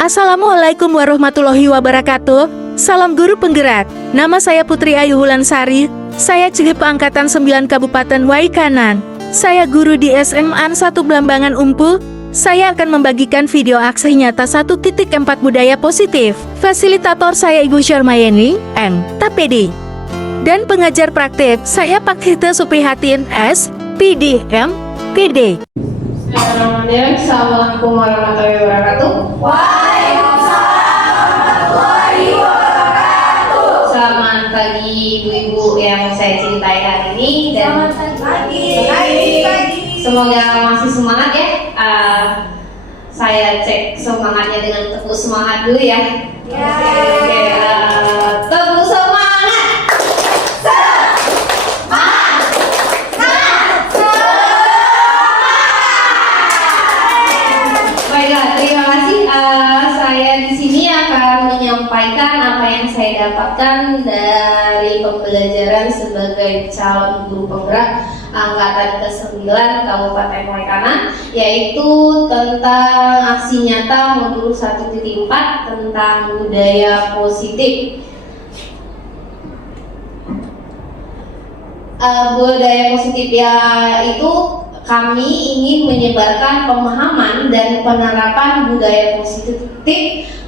Assalamualaikum warahmatullahi wabarakatuh. Salam guru penggerak. Nama saya Putri Ayu Hulansari. Saya CGP Angkatan 9 Kabupaten Waikanan. Saya guru di SMA 1 Blambangan Umpul. Saya akan membagikan video aksi nyata 1.4 budaya positif. Fasilitator saya Ibu Syarmayeni, M. TPD. Dan pengajar praktik saya Pak Hita Suprihatin, S. PD, M. PD. Assalamualaikum warahmatullahi wabarakatuh. Waalaikumsalam warahmatullahi wabarakatuh. Selamat pagi ibu-ibu yang saya cintai hari ini dan Pagi. semoga masih semangat ya. Saya cek semangatnya dengan tepuk semangat dulu ya. Oke, tepuk semangat. Baiklah, terima kasih. Saya di sini akan menyampaikan apa yang saya dapatkan dari pembelajaran sebagai calon guru penggerak angkatan ke-9 Kabupaten Waikanan, yaitu tentang aksi nyata modul 1.4 tentang budaya positif. Budaya positif ya itu kami ingin menyebarkan pemahaman dan penerapan budaya positif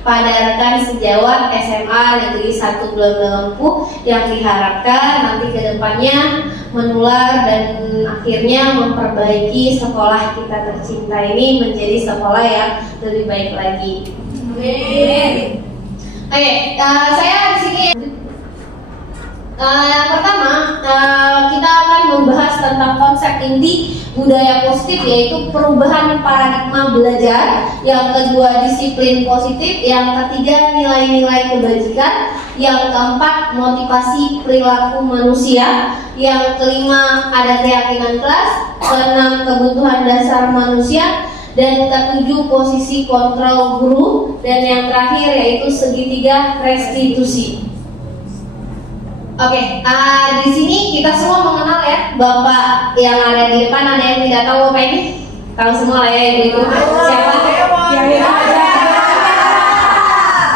pada rekan sejawat SMA Negeri 1 Blambangan Umpul yang diharapkan nanti ke depannya menular dan akhirnya memperbaiki sekolah kita tercinta ini menjadi sekolah yang lebih baik lagi. Oke, saya di sini. Yang pertama, kita akan membahas tentang konsep inti budaya positif, yaitu perubahan paradigma belajar. Yang kedua, disiplin positif. Yang ketiga, nilai-nilai kebajikan. Yang keempat, motivasi perilaku manusia. Yang kelima, ada keyakinan kelas. Keenam, kebutuhan dasar manusia. Dan ketujuh, posisi kontrol guru. Dan yang terakhir yaitu segitiga restitusi. Oke, di sini kita semua mengenal ya Bapak yang ada di depan. Ada yang tidak tahu Bapak ini? Tahu semua lah ya Ibu itu. Siapa?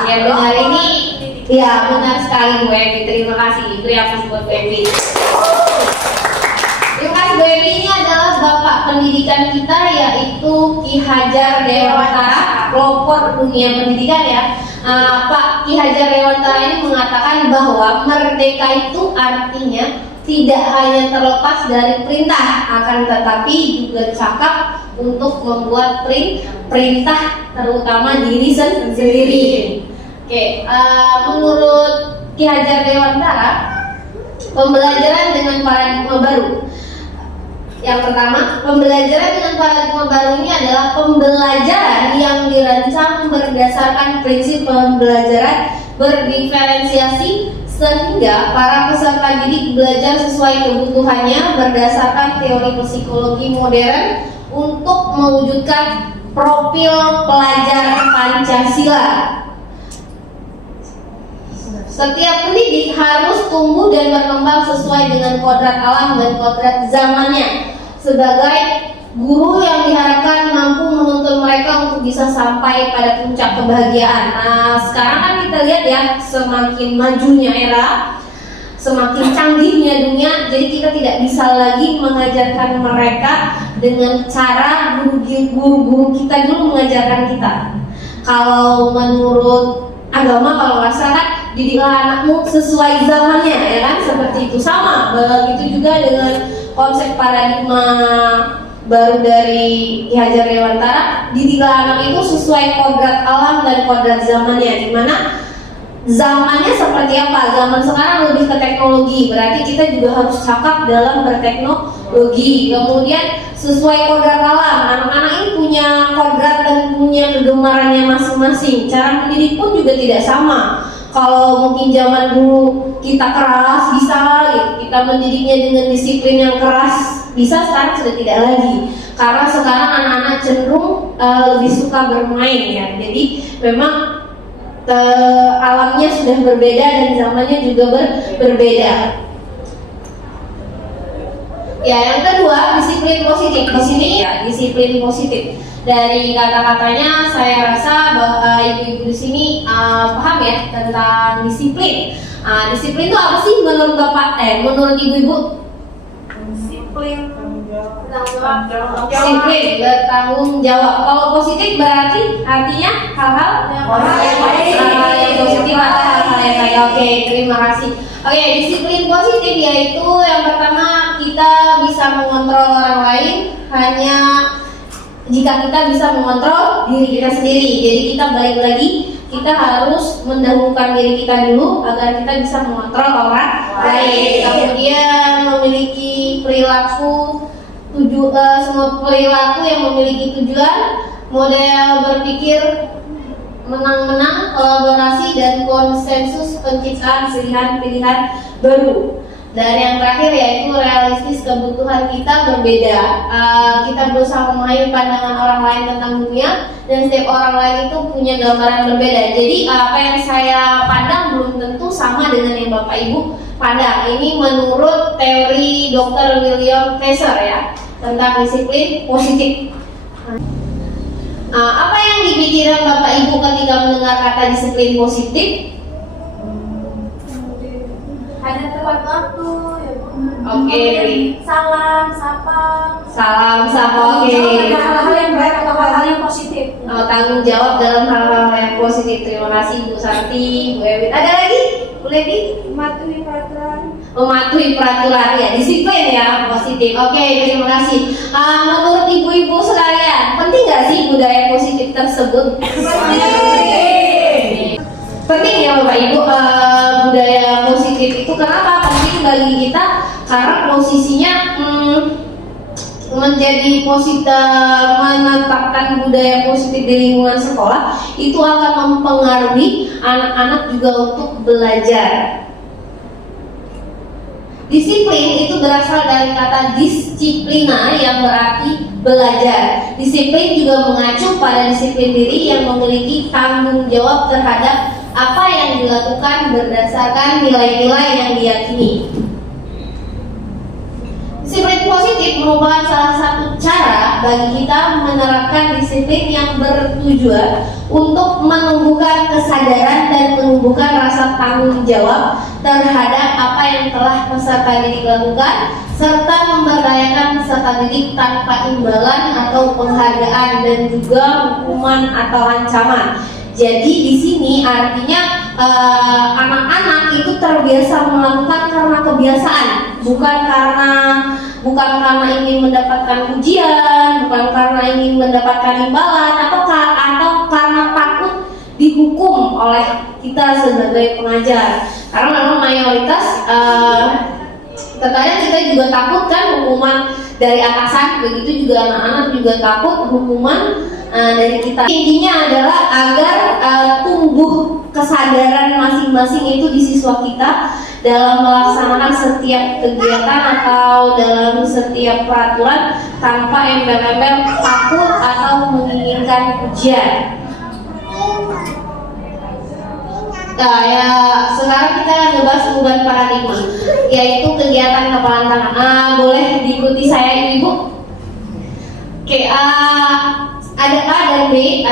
Ya benar ini. Ya benar sekali Bu Evi. Terima kasih. Itu yang buat Bu Evi. Terima kasih Bu Evi. Ini adalah Bapak pendidikan kita, yaitu Ki Hajar Dewantara, pelopor dunia pendidikan ya. Pak Ki Hajar Dewantara ini mengatakan bahwa merdeka itu artinya tidak hanya terlepas dari perintah, akan tetapi juga cakap untuk membuat perintah terutama diri sendiri. Oke, menurut Ki Hajar Dewantara, pembelajaran dengan paradigma baru. Yang pertama, pembelajaran dengan paradigma baru ini adalah pembelajaran yang dirancang berdasarkan prinsip pembelajaran berdiferensiasi sehingga para peserta didik belajar sesuai kebutuhannya berdasarkan teori psikologi modern untuk mewujudkan profil pelajar Pancasila. Setiap pendidik harus tumbuh dan berkembang sesuai dengan kodrat alam dan kodrat zamannya. Sebagai guru yang diharapkan mampu menuntun mereka untuk bisa sampai pada puncak kebahagiaan. Nah, sekarang kan kita lihat ya, semakin majunya era, semakin canggihnya dunia, jadi kita tidak bisa lagi mengajarkan mereka dengan cara guru-guru kita dulu mengajarkan kita. Kalau menurut agama, kalau nggak salah, didiklah anakmu sesuai zamannya, ya kan? Seperti itu. Sama, begitu juga dengan konsep paradigma baru dari Ki Hajar Dewantara, didiklah anak itu sesuai kodrat alam dan kodrat zamannya. Dimana zamannya seperti apa? Zaman sekarang lebih ke teknologi, berarti kita juga harus cakap dalam berteknologi. Kemudian sesuai kodrat alam, anak-anak ini punya kodrat dan punya kegemarannya masing-masing. Cara mendidik pun juga tidak sama. Kalau mungkin zaman dulu kita keras bisa gitu, kita mendidiknya dengan disiplin yang keras bisa, sekarang sudah tidak lagi. Karena sekarang anak-anak cenderung lebih suka bermain ya. Jadi memang alamnya sudah berbeda dan zamannya juga berbeda. Ya, yang kedua, disiplin positif. Di sini ya, disiplin positif. Dari kata-katanya saya rasa ibu-ibu di sini paham ya tentang disiplin. Disiplin itu apa sih menurut Bapak? Menurut ibu-ibu? Disiplin. Disiplin, bertanggung jawab. Kalau positif berarti artinya hal-hal yang positif atau hal-hal yang baik. Oke, terima kasih. Oke, disiplin positif yaitu yang pertama kita bisa mengontrol orang lain hanya jika kita bisa mengontrol diri kita sendiri. Jadi kita balik lagi, kita harus mendahulukan diri kita dulu agar kita bisa mengontrol orang lain. Kemudian memiliki perilaku semua perilaku yang memiliki tujuan, model berpikir menang-menang, kolaborasi dan konsensus penciptaan pilihan-pilihan baru. Dan yang terakhir yaitu realistis, kebutuhan kita berbeda. Kita berusaha memahami pandangan orang lain tentang dunia dan setiap orang lain itu punya gambaran berbeda. Jadi apa yang saya pandang belum tentu sama dengan yang Bapak Ibu pandang. Ini menurut teori Dr. William Kaiser ya tentang disiplin positif. Apa yang dipikirkan Bapak Ibu ketika mendengar kata disiplin positif? Ada tepat waktu, ya Bu. Oke. Salam, sapa. Salam, sapa. Oke. Hal-hal yang baik atau hal-hal yang positif. Tanggung jawab dalam hal-hal yang positif. Terima kasih Bu Santi, Bu Ewit. Ada lagi? Bu Lady? Mematuhi peraturan. Mematuhi peraturan ya, disiplin ya, positif. Oke, terima kasih. Menurut ibu-ibu sekalian, penting nggak sih budaya positif tersebut? Penting ya Bapak Ibu, budaya positif itu kenapa penting bagi kita? Karena posisinya menjadi menetapkan budaya positif di lingkungan sekolah itu akan mempengaruhi anak-anak juga untuk belajar. Disiplin itu berasal dari kata disiplina yang berarti belajar. Disiplin juga mengacu pada disiplin diri yang memiliki tanggung jawab terhadap apa yang dilakukan berdasarkan nilai-nilai yang diyakini. Disiplin positif merupakan salah satu cara bagi kita menerapkan disiplin yang bertujuan untuk menumbuhkan kesadaran dan menumbuhkan rasa tanggung jawab terhadap apa yang telah peserta didik lakukan, serta memberdayakan peserta didik tanpa imbalan atau penghargaan dan juga hukuman atau ancaman. Jadi di sini artinya anak-anak itu terbiasa melakukan karena kebiasaan, bukan karena ingin mendapatkan pujian, bukan karena ingin mendapatkan imbalan atau karena takut dihukum oleh kita sebagai pengajar. Karena memang mayoritas terkadang kita juga takut kan hukuman dari atasan, begitu juga anak-anak juga takut hukuman dari kita. Intinya adalah agar tumbuh kesadaran masing-masing itu di siswa kita dalam melaksanakan setiap kegiatan atau dalam setiap peraturan tanpa embel-embel takut atau menginginkan pujian. Nah ya, sekarang kita ngebahas perubahan paradigma, yaitu kegiatan kepalan tangan. Boleh diikuti saya ibu-ibu? Oke, ada A dan B.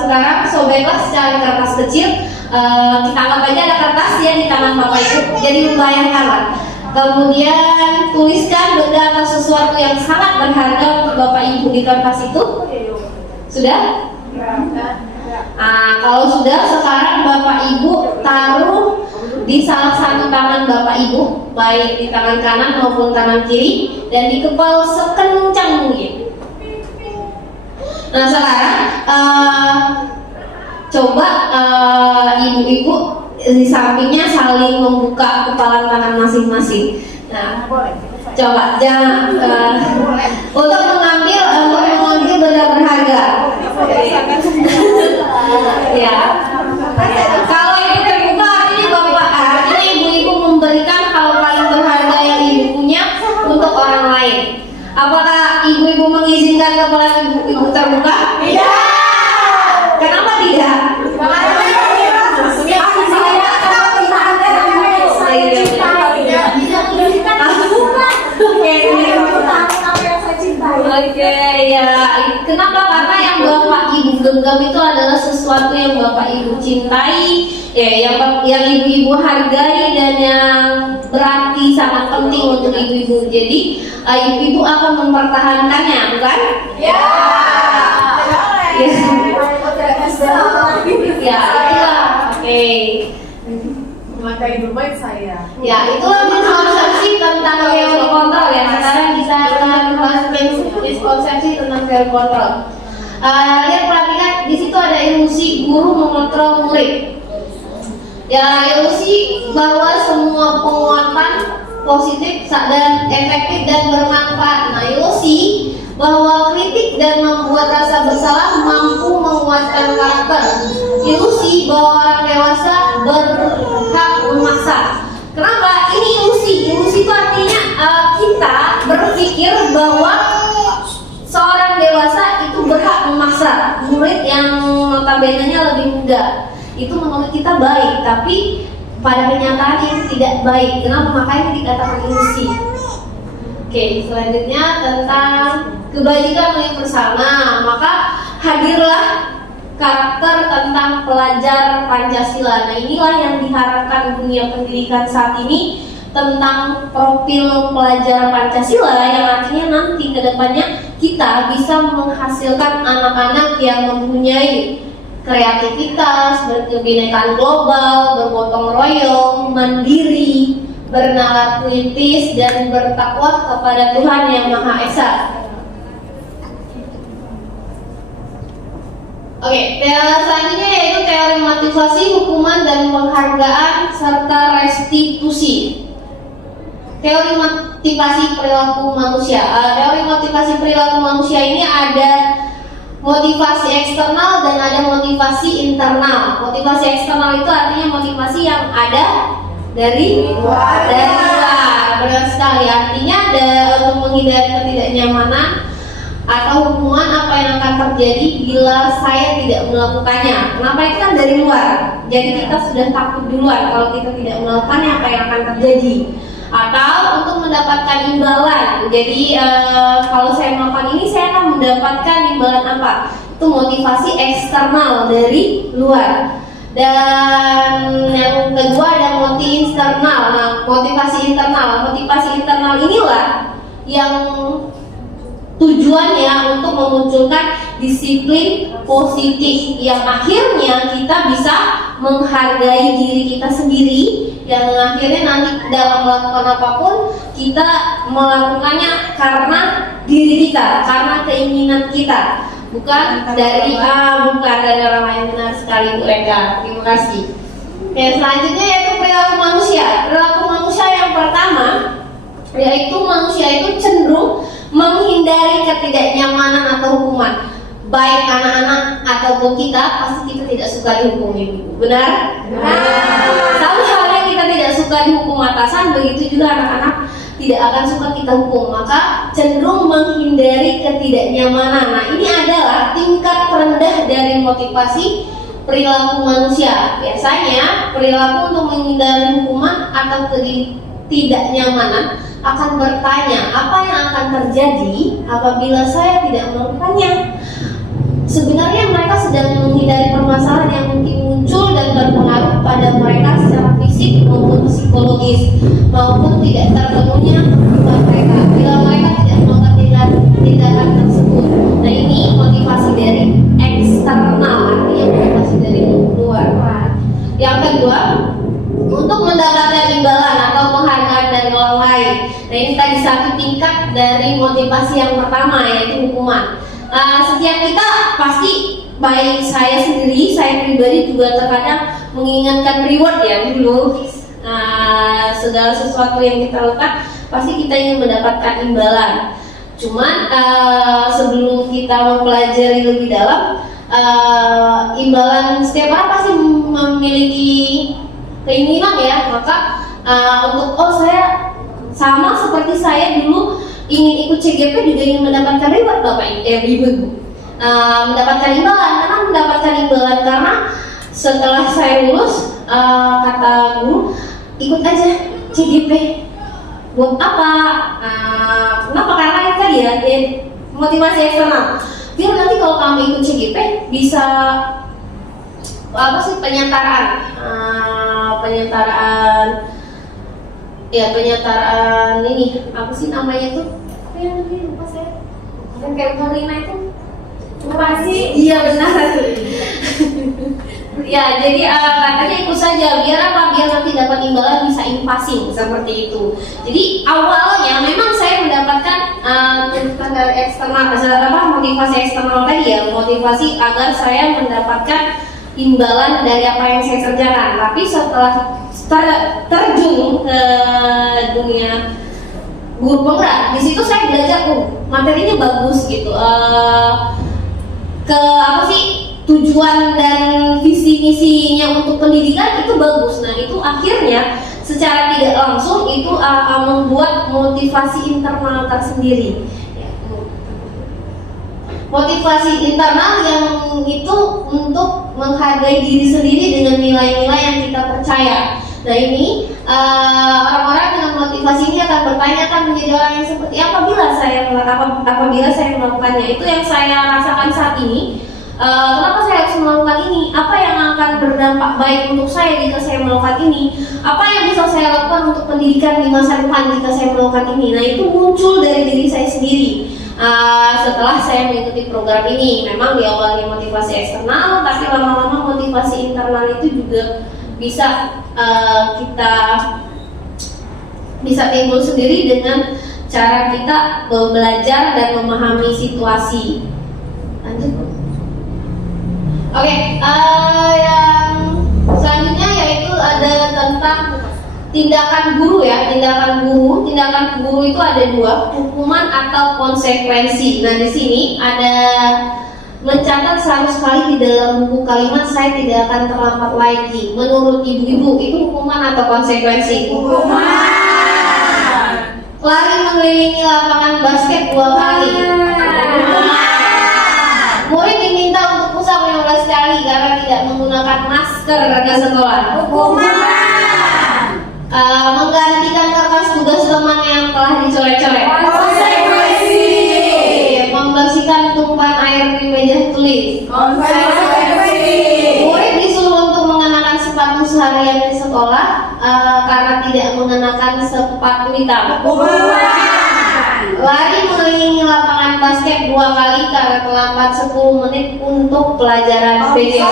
Sekarang sobeklah secari kertas kecil. Kita anggap aja ada kertas ya di tangan Bapak Ibu. Jadi membayangkanlah. Kemudian tuliskan benda atau sesuatu yang sangat berharga untuk Bapak Ibu di kertas itu. Sudah? Kalau sudah, sekarang Bapak Ibu taruh di salah satu tangan Bapak Ibu, baik di tangan kanan maupun tangan kiri, dan dikepal sekencang mungkin. Nah sekarang coba ibu-ibu di sampingnya saling membuka kepala tangan masing-masing. Nah coba jangan untuk mengambil benda berharga. Ya. Kalau ini terbuka artinya ibu-ibu memberikan hal paling berharga yang ibu punya untuk orang lain. Apakah ibu-ibu mengizinkan kepala ibu terbuka? Tidak. Kenapa tidak? Oke, ya. Kenapa? Karena yang Bapak Ibu genggam itu adalah sesuatu yang Bapak Ibu cintai, ya, yang ibu-ibu hargai dan yang berarti sangat penting untuk ibu-ibu. Jadi ibu-ibu akan mempertahankannya, bukan? Ya. Ya, ya itulah. Oke. Memakai domain saya. Ya, itulah miskonsepsi tentang teori kontrol ya. Sekarang kita akan bahas miskonsepsi tentang teori kontrol. Lihat, perhatikan di situ ada ilusi guru mengontrol murid. Ya, ilusi bahwa semua penguatan positif dan efektif dan bermanfaat. Nah, ilusi bahwa kritik dan membuat rasa bersalah mampu menguatkan karakter. Ilusi bahwa orang dewasa berhak memaksa. Kenapa? Ini ilusi. Ilusi itu artinya kita berpikir bahwa seorang dewasa itu berhak memaksa murid yang notabene-nya lebih muda. Itu menurut kita baik, tapi pada kenyataannya itu tidak baik. Kenapa? Makanya dikatakan ilusi. Oke, selanjutnya tentang kebajikan universal. Nah, maka hadirlah karakter tentang pelajar Pancasila. Nah, inilah yang diharapkan dunia pendidikan saat ini tentang profil pelajar Pancasila, yang artinya nanti ke depannya kita bisa menghasilkan anak-anak yang mempunyai kreativitas, berkebinekaan global, bergotong royong, mandiri, bernalar kritis, dan bertakwa kepada Tuhan Yang Maha Esa. Oke, teori selanjutnya yaitu teori motivasi, hukuman, dan penghargaan serta restitusi. Teori motivasi perilaku manusia. Teori motivasi perilaku manusia ini ada motivasi eksternal dan ada motivasi internal. Motivasi eksternal itu artinya motivasi yang ada dari luar. Benar sekali. Artinya ada untuk menghindari ketidaknyamanan atau hukuman apa yang akan terjadi bila saya tidak melakukannya. Kenapa? Itu kan dari luar. Jadi kita sudah takut duluan kalau kita tidak melakukannya, apa yang akan terjadi. Atau untuk mendapatkan imbalan. Jadi kalau saya melakukan ini, saya akan mendapatkan imbalan apa? Itu motivasi eksternal dari luar. Dan yang kedua ada motivasi internal. Nah, motivasi internal inilah yang tujuannya untuk memunculkan disiplin positif yang akhirnya kita bisa menghargai diri kita sendiri, yang akhirnya nanti dalam melakukan apapun kita melakukannya karena diri kita, karena keinginan kita, bukan dari orang lain. Benar sekali Bu Eka, terima kasih. Oke, selanjutnya yaitu perilaku manusia. Perilaku manusia yang pertama yaitu manusia itu cenderung menghindari ketidaknyamanan atau hukuman. Baik anak-anak ataupun kita, pasti kita tidak suka dihukum, Ibu. Benar? Sama halnya kita tidak suka dihukum atasan, begitu juga anak-anak tidak akan suka kita hukum. Maka cenderung menghindari ketidaknyamanan. Nah, ini adalah tingkat terendah dari motivasi perilaku manusia. Biasanya perilaku untuk menghindari hukuman atau ketidaknyamanan akan bertanya, apa yang akan terjadi apabila saya tidak melakukannya? Sebenarnya mereka sedang menghindari permasalahan yang mungkin muncul dan berpengaruh pada mereka secara fisik maupun psikologis, maupun tidak terpenuhnya kebutuhan mereka bila mereka tidak melakukan tindakan tersebut. Nah, ini motivasi dari eksternal, artinya motivasi dari luar. Yang kedua, untuk mendapatkan imbalan atau penghargaan dari orang lain. Nah, ini tadi satu tingkat dari motivasi yang pertama, yaitu hukuman. Setiap kita pasti, baik saya sendiri, saya pribadi juga terkadang menginginkan reward ya dulu. Segala sesuatu yang kita lakukan pasti kita ingin mendapatkan imbalan. Cuman sebelum kita mempelajari lebih dalam, imbalan setiap orang pasti memiliki keinginan ya. Maka untuk saya sama seperti saya dulu ingin ikut CGP juga ingin mendapatkan reward Bapak Ibu, mendapatkan imbalan. Karena mendapatkan imbalan karena setelah saya lulus, kata guru, ikut aja CGP. Buat apa? Kenapa? Karena itu tadi ya, motivasi eksternal. Biar nanti kalau kamu ikut CGP bisa apa sih penyetaraan ini apa sih namanya tuh? Apa yang namanya lupa saya? Kan kayak Marina itu Motivasi. iya benar. Ya jadi katanya ikut saja biar apa? Biar nanti dapat imbalan bisa invasi seperti itu. Jadi awalnya memang saya mendapatkan dari eksternal, motivasi eksternal tadi ya, motivasi agar saya mendapatkan imbalan dari apa yang saya kerjakan. Tapi setelah terjun ke dunia guru penggerak, di situ saya belajar materinya bagus gitu. Ke apa sih tujuan dan visi misinya untuk pendidikan itu bagus. Nah itu akhirnya secara tidak langsung itu membuat motivasi internal tersendiri. Motivasi internal yang itu untuk menghargai diri sendiri dengan nilai-nilai yang kita percaya. Nah ini orang-orang dengan motivasi ini akan bertanya kan menjadi orang yang seperti apabila saya melakukannya. Itu yang saya rasakan saat ini. Kenapa saya harus melakukan ini? Apa yang akan berdampak baik untuk saya jika saya melakukan ini? Apa yang bisa saya lakukan untuk pendidikan di masa depan jika saya melakukan ini? Nah itu muncul dari diri saya sendiri. Setelah saya mengikuti program ini, memang diawali motivasi eksternal, tapi lama-lama motivasi internal itu juga bisa kita bisa timbul sendiri dengan cara kita belajar dan memahami situasi. Lanjut. Oke, yang selanjutnya yaitu ada tentang tindakan guru ya. Tindakan guru itu ada dua, hukuman atau konsekuensi. Nah di sini ada mencatat 100 kali di dalam buku kalimat saya tidak akan terlambat lagi. Menurut ibu-ibu itu hukuman atau konsekuensi? Hukuman. Lari mengelilingi lapangan basket 2 kali. Murid diminta untuk pusat 15 kali karena tidak menggunakan masker di sekolah. Menggantikan kertas tugas teman yang telah dicoret-coret. Konsekuensi. Membersihkan tumpahan air di meja tulis. Konsekuensi. Murid disuruh untuk mengenakan sepatu seharian di sekolah karena tidak mengenakan sepatu hitam. Lari mengelilingi lapangan basket 2 kali karena terlambat 10 menit untuk pelajaran PJJ.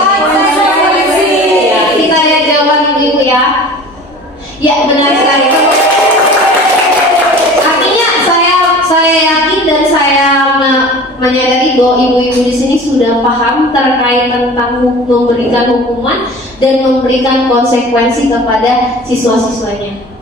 Ya, kita lihat jawaban ibu-ibu ya. Ya benar sekali. Artinya saya yakin dan saya menyadari bahwa ibu-ibu di sini sudah paham terkait tentang memberikan hukuman dan memberikan konsekuensi kepada siswa-siswanya.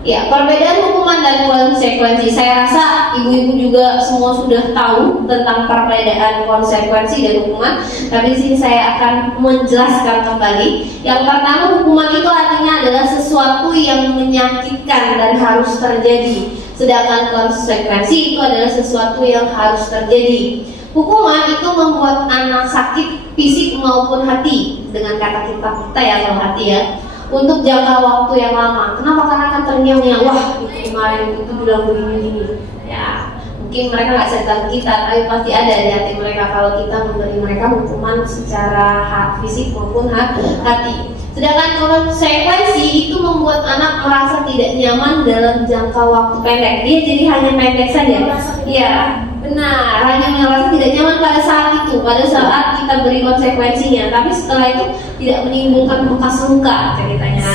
Ya, perbedaan hukuman dan konsekuensi. Saya rasa ibu-ibu juga semua sudah tahu tentang perbedaan konsekuensi dan hukuman. Tapi di sini saya akan menjelaskan kembali. Yang pertama, hukuman itu artinya adalah sesuatu yang menyakitkan dan harus terjadi. Sedangkan konsekuensi itu adalah sesuatu yang harus terjadi. Hukuman itu membuat anak sakit fisik maupun hati. Dengan kata kita ya kalau hati ya. Untuk jangka waktu yang lama. Kenapa? Karena akan terngiang-ngiang. Wah, itu kemarin itu bilang begini-begini. Ya, mungkin mereka nggak cerita ke kita, tapi pasti ada di hati mereka kalau kita memberi mereka hukuman secara fisik maupun hati. Sedangkan konsekuensi itu membuat anak merasa tidak nyaman dalam jangka waktu pendek. Dia jadi hanya pendek saja. Iya, benar. Hanya merasa tidak nyaman pada saat itu, pada saat kita beri konsekuensinya. Tapi setelah itu tidak menimbulkan bekas luka ceritanya.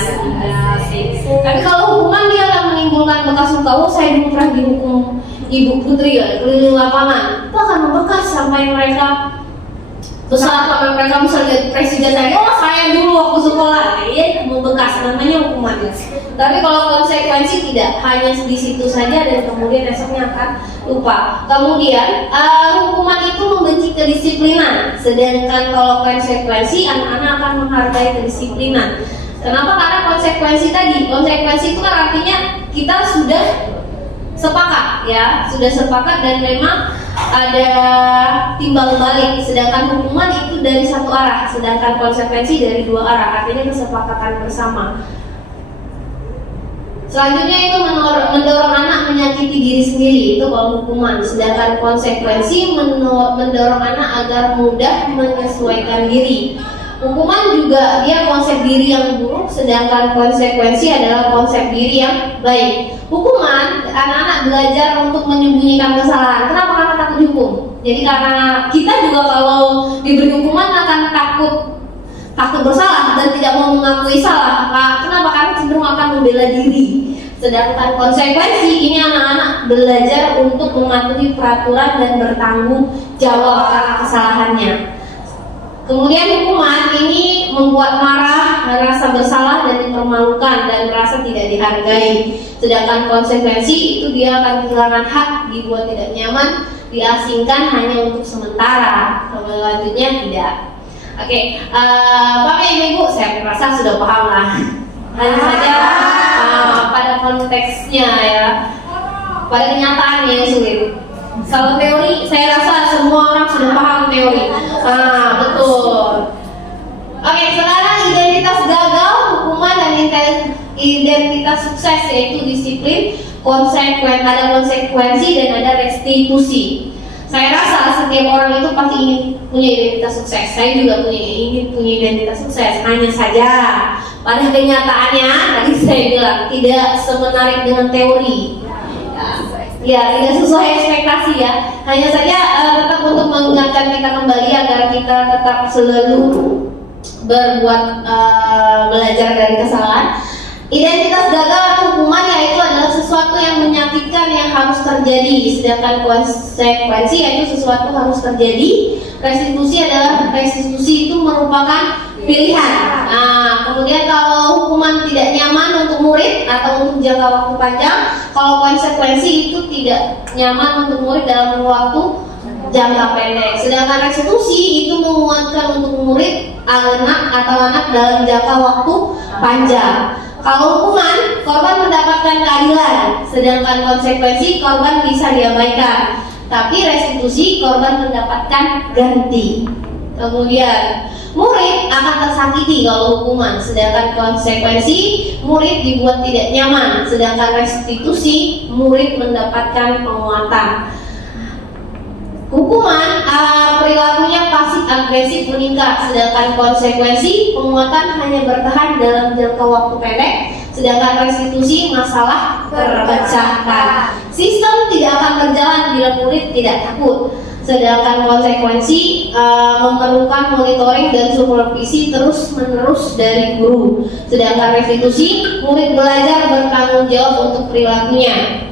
Tapi kalau hukuman dia akan menimbulkan bekas luka. Oh, saya dulu pernah dihukum Ibu Putri ya, keliling lapangan. Itu akan membekas sampai mereka besar, sampai mereka misalnya presiden saya, oh saya dulu waktu sekolah, ya membekas, namanya hukuman. Tapi kalau konsekuensi tidak, hanya di situ saja dan kemudian esoknya akan lupa. Kemudian hukuman itu membenci kedisiplinan, sedangkan kalau konsekuensi anak-anak akan menghargai kedisiplinan. Kenapa? Karena konsekuensi tadi, konsekuensi itu kan artinya kita sudah sepakat ya, sudah sepakat dan memang ada timbal balik. Sedangkan hukuman itu dari satu arah, sedangkan konsekuensi dari dua arah, artinya kesepakatan bersama. Selanjutnya itu mendorong anak menyakiti diri sendiri, itu kalau hukuman. Sedangkan konsekuensi mendorong anak agar mudah menyesuaikan diri. Hukuman juga dia konsep diri yang buruk, sedangkan konsekuensi adalah konsep diri yang baik. Hukuman, anak-anak belajar untuk menyembunyikan kesalahan. Kenapa? Karena takut dihukum. Jadi karena kita juga kalau diberi hukuman akan takut bersalah dan tidak mau mengakui salah. Kenapa? Karena cenderung akan membela diri. Sedangkan konsekuensi ini anak-anak belajar untuk mematuhi peraturan dan bertanggung jawab atas kesalahannya. Kemudian hukuman ini membuat marah, merasa bersalah dan dipermalukan dan merasa tidak dihargai. Sedangkan konsekuensi itu dia akan kehilangan hak, dibuat tidak nyaman, diasingkan hanya untuk sementara. Selanjutnya tidak. Oke, Bapak Ibu, saya merasa sudah paham lah. Hanya saja pada konteksnya ya, pada kenyataannya yang sulit. Kalau teori, saya rasa semua orang sudah paham teori. Betul. Oke, sekarang identitas gagal, hukuman dan identitas sukses, yaitu disiplin, ada konsekuensi dan ada restitusi. Saya rasa setiap orang itu pasti ingin punya identitas sukses. Saya juga ingin punya identitas sukses. Hanya saja pada kenyataannya tadi saya bilang tidak semenarik dengan teori. Ya, tidak sesuai ekspektasi ya. Hanya saja tetap untuk mengingatkan kita kembali agar kita tetap selalu belajar dari kesalahan. Identitas gagal atau hukuman yaitu adalah sesuatu yang menyakitkan yang harus terjadi, sedangkan konsekuensi yaitu sesuatu harus terjadi. Restitusi itu merupakan pilihan. Kemudian kalau hukuman tidak nyaman untuk murid atau untuk jangka waktu panjang, kalau konsekuensi itu tidak nyaman untuk murid dalam waktu jangka pendek. Sedangkan restitusi itu menguatkan untuk murid, anak dalam jangka waktu panjang. Kalau hukuman, korban mendapatkan keadilan, sedangkan konsekuensi korban bisa diabaikan. Tapi restitusi korban mendapatkan ganti. Kemudian murid akan tersakiti kalau hukuman, sedangkan konsekuensi murid dibuat tidak nyaman, sedangkan restitusi murid mendapatkan penguatan. Hukuman perilakunya pasif agresif meningkat, sedangkan konsekuensi penguatan hanya bertahan dalam jangka waktu pendek, sedangkan restitusi masalah terpecahkan. Sistem tidak akan berjalan bila murid tidak takut, sedangkan konsekuensi memerlukan monitoring dan supervisi terus-menerus dari guru, sedangkan restitusi murid belajar bertanggung jawab untuk perilakunya.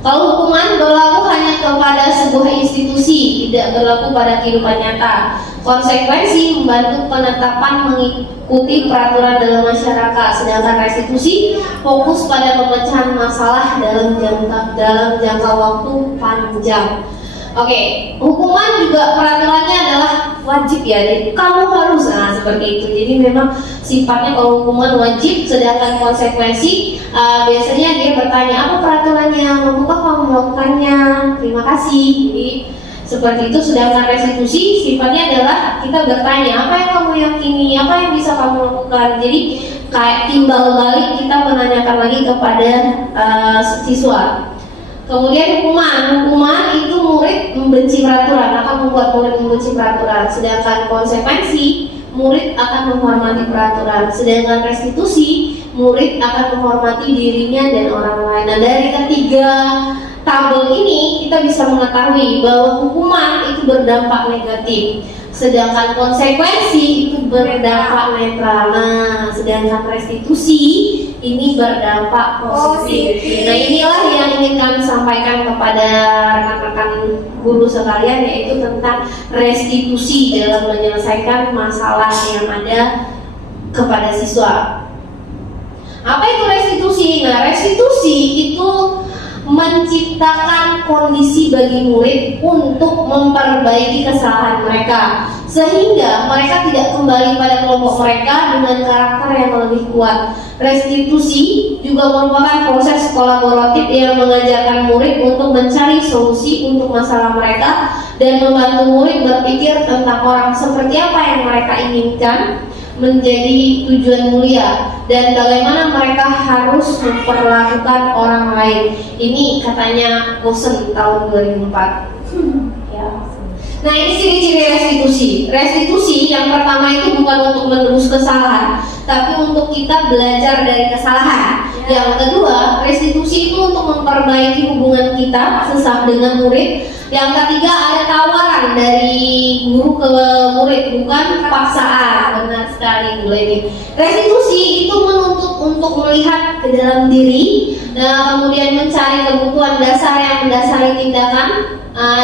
Kalau hukuman berlaku hanya kepada sebuah institusi, tidak berlaku pada kehidupan nyata. Konsekuensi membantu penetapan mengikuti peraturan dalam masyarakat, sedangkan restitusi fokus pada pemecahan masalah dalam jangka waktu panjang. Oke, hukuman juga peraturannya adalah wajib ya, jadi kamu harus seperti itu. Jadi memang sifatnya kalau hukuman wajib, sedangkan konsekuensi biasanya dia bertanya apa peraturannya, mampukah kamu melakukannya, terima kasih. Jadi seperti itu. Sedangkan restitusi sifatnya adalah kita bertanya apa yang kamu yakini, apa yang bisa kamu lakukan. Jadi kayak timbal balik kita menanyakan lagi kepada siswa. Kemudian hukuman itu murid membenci peraturan, akan membuat murid membenci peraturan. Sedangkan konsekuensi murid akan menghormati peraturan. Sedangkan restitusi murid akan menghormati dirinya dan orang lain. Nah, dari ketiga tabel ini kita bisa mengetahui bahwa hukuman itu berdampak negatif, sedangkan konsekuensi itu berdampak netral. Nah, sedangkan restitusi ini berdampak positif. Nah, inilah yang ingin kami sampaikan kepada rekan-rekan guru sekalian, yaitu tentang restitusi dalam menyelesaikan masalah yang ada kepada siswa. Apa itu restitusi? Nah, restitusi itu menciptakan kondisi bagi murid untuk memperbaiki kesalahan mereka, sehingga mereka tidak kembali pada kelompok mereka dengan karakter yang lebih kuat. Restitusi juga merupakan proses kolaboratif yang mengajarkan murid untuk mencari solusi untuk masalah mereka dan membantu murid berpikir tentang orang seperti apa yang mereka inginkan menjadi tujuan mulia dan bagaimana mereka harus memperlakukan orang lain. Ini katanya Bosen tahun 2004. Ya. Nah, ini ciri-ciri restitusi. Restitusi yang pertama itu bukan untuk menebus kesalahan, tapi untuk kita belajar dari kesalahan. Yang kedua, restitusi itu untuk memperbaiki hubungan kita sesama dengan murid. Yang ketiga, ada tawaran dari guru ke murid, bukan paksaan. Benar sekali, Bu Leni. Restitusi itu menuntut untuk melihat ke dalam diri, kemudian mencari kebutuhan dasar yang mendasari tindakan,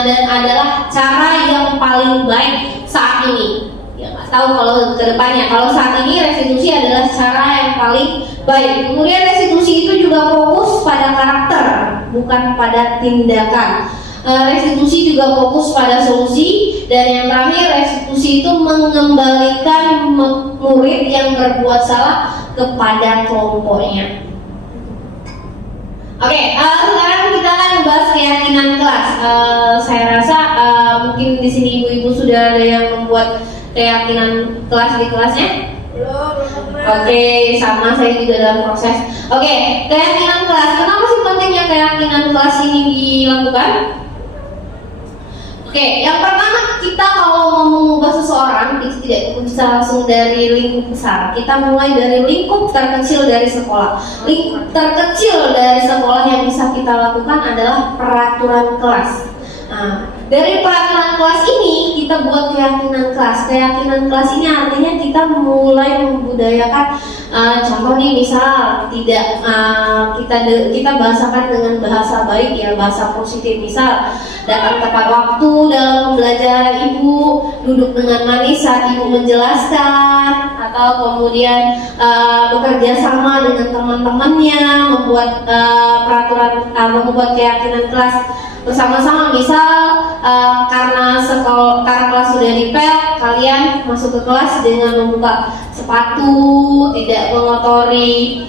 dan adalah cara yang paling baik saat ini. Ya, nggak tahu kalau ke depannya. Kalau saat ini restitusi adalah cara yang paling baik. Kemudian restitusi itu juga fokus pada karakter, bukan pada tindakan. Restitusi juga fokus pada solusi, dan yang terakhir restitusi itu mengembalikan murid yang berbuat salah kepada kelompoknya. Oke, sekarang kita akan membahas keyakinan kelas. Saya rasa mungkin di sini ibu-ibu sudah ada yang membuat keyakinan kelas di kelasnya. Oke, sama saya juga dalam proses. Oke, keyakinan kelas. Kenapa sih pentingnya keyakinan kelas ini dilakukan? Oke, yang pertama kita kalau mau mengubah seseorang itu tidak bisa langsung dari lingkup besar. Kita mulai dari lingkup terkecil dari sekolah. Lingkup terkecil dari sekolah yang bisa kita lakukan adalah peraturan kelas. Nah, dari peraturan kelas ini kita buat keyakinan kelas. Keyakinan kelas ini artinya kita mulai membudayakan, contoh nih misal tidak kita bahasakan dengan bahasa baik ya, bahasa positif. Misal datang tepat waktu dalam pembelajaran ibu, duduk dengan manis saat ibu menjelaskan, atau kemudian bekerja sama dengan teman-temannya, membuat peraturan, membuat keyakinan kelas bersama-sama. Misal karena kelas sudah dipel, kalian masuk ke kelas dengan membuka sepatu, tidak mengotori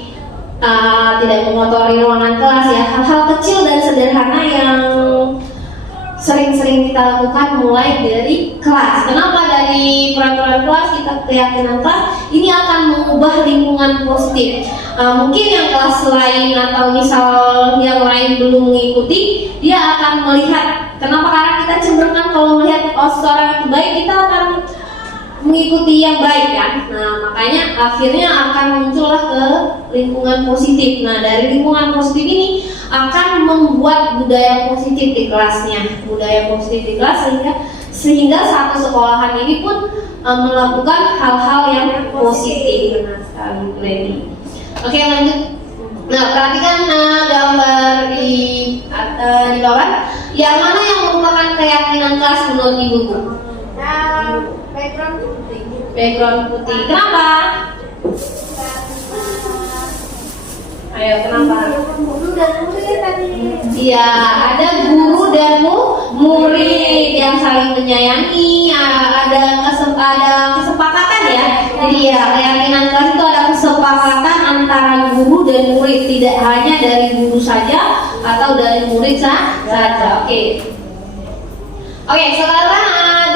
ruangan kelas ya. Hal-hal kecil dan sederhana yang sering-sering kita lakukan mulai dari kelas. Kenapa dari peraturan kelas kita keyakinan kelas ini akan mengubah lingkungan positif. Mungkin yang kelas lain atau misal yang lain belum mengikuti, dia akan melihat. Kenapa? Karena kita cenderung kan kalau melihat seseorang itu baik, kita akan mengikuti yang baik kan. Nah, makanya akhirnya akan muncullah ke lingkungan positif. Nah, dari lingkungan positif ini akan membuat budaya positif di kelasnya, budaya positif di kelas sehingga satu sekolahan ini pun melakukan hal-hal yang positif. Benar sekali, Bu Leni. Oke, lanjut. Nah, perhatikan gambar di bawah. Yang mana yang merupakan keyakinan kelas menurut ibu? Background putih. Background putih. Kenapa? Ayo, kenapa? Guru dan murid tadi. Iya, ada guru dan murid yang saling menyayangi, ada kesepakatan ya. Jadi ya, keyakinan kelas itu ada kesepakatan antara guru dan murid, tidak hanya dari guru saja atau dari murid saja. Oke, sekarang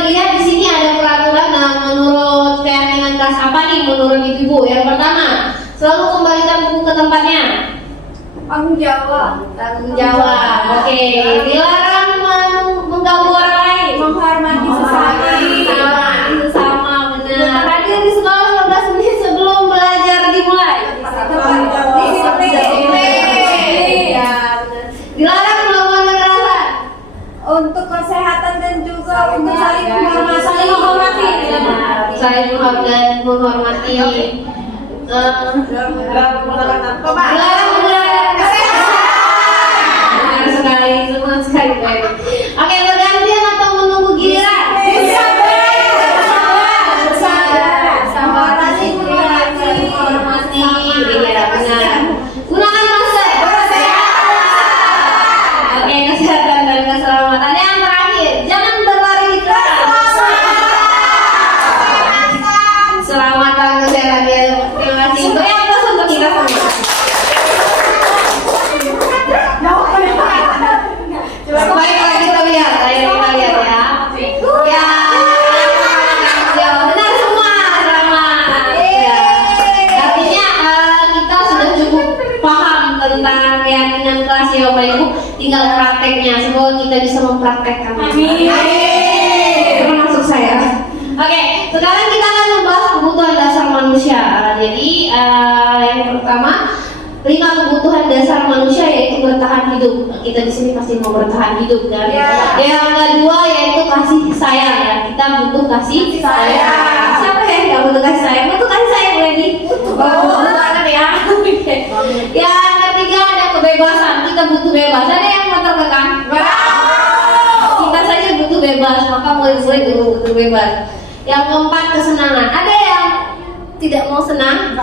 dilihat di sini ada peraturan. Nah, menurut keyakinan kelas apa nih menurut ibu? Yang pertama, selalu kembalikan buku ke tempatnya. Tanggung jawab. Tanggung jawab. Oke, dilarang mengganggu orang lain. Menghormati Sesama, benar. Hadir di sekolah 15 menit sebelum belajar dimulai. Ya, benar. Dilarang melakukan kekerasan. Untuk kesehatan dan juga untuk saling menghormati. Saling menghormati. Dilarang menggunakan benar sekali, semua sekali baik. Oke, bergantian atau menunggu giliran? Menghormati. Iya, benar. Gunakan masker. Oke, kesehatan dan keselamatan. Yang terakhir, jangan berlari di kelas. Selamatan, kesehatan, ya. Terima kasih. Beri aplaus untuk kita semua. Baik, tinggal prakteknya. Semoga kita bisa mempraktekkan. Amin. Termasuk saya. Oke, sekarang kita akan membahas kebutuhan dasar manusia. Jadi yang pertama, 5 kebutuhan dasar manusia yaitu bertahan hidup. Kita di sini pasti mau bertahan hidup kan? Yang kedua yaitu kasih sayang ya. Kita butuh kasih sayang. Siapa yang nggak butuh kasih sayang? Butuh kasih sayang lagi. Butuh banget ya. Yang ketiga ada kebebasan. Kita butuh bebas. Ada yang mau terkekang? Kita saja butuh bebas. Maka murid-murid juga butuh bebas. Yang keempat kesenangan. Ada yang tidak mau senang?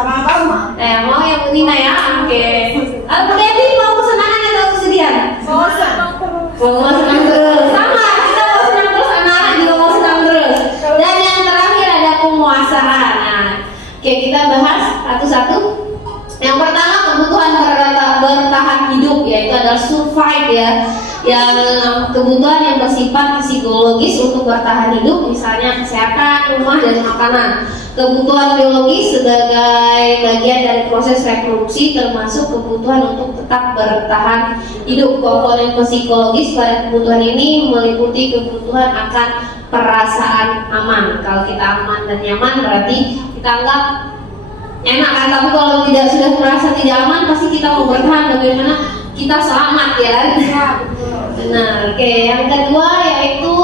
Mau yang Nina ya? Oke. Bu Devi mau kesenangan atau kesedihan? Mau senang terus. Sama, kita mau senang terus, anak-anak juga mau senang terus. Dan yang terakhir ada penguasaan. Nah, oke, kita bahas satu-satu. Yang pertama kebutuhan bertahan hidup, yaitu adalah survive ya. Yang kebutuhan yang bersifat psikologis untuk bertahan hidup, misalnya kesehatan, rumah, dan makanan. Kebutuhan biologis sebagai bagian dari proses reproduksi, termasuk kebutuhan untuk tetap bertahan hidup. Komponen psikologis pada kebutuhan ini meliputi kebutuhan akan perasaan aman. Kalau kita aman dan nyaman berarti kita anggap enak kan, tapi kalau sudah merasa tidak aman pasti kita mau bertahan. Bagaimana kita selamat ya? Benar. Oke, yang kedua yaitu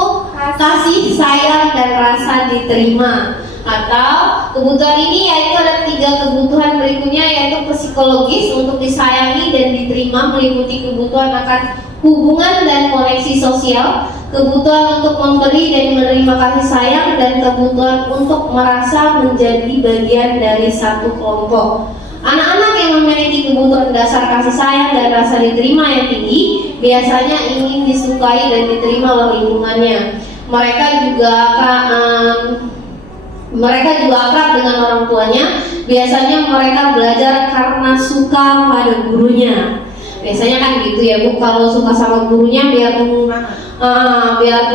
kasih sayang dan rasa diterima. Atau kebutuhan ini yaitu ada 3 kebutuhan berikutnya, yaitu psikologis untuk disayangi dan diterima, meliputi kebutuhan akan hubungan dan koneksi sosial, kebutuhan untuk memberi dan menerima kasih sayang, dan kebutuhan untuk merasa menjadi bagian dari satu kelompok. Anak-anak yang memiliki kebutuhan dasar kasih sayang dan rasa diterima yang tinggi biasanya ingin disukai dan diterima oleh lingkungannya. Mereka juga akrab dengan orang tuanya. Biasanya mereka belajar karena suka pada gurunya. Biasanya kan gitu ya Bu, kalau suka sama gurunya biarpun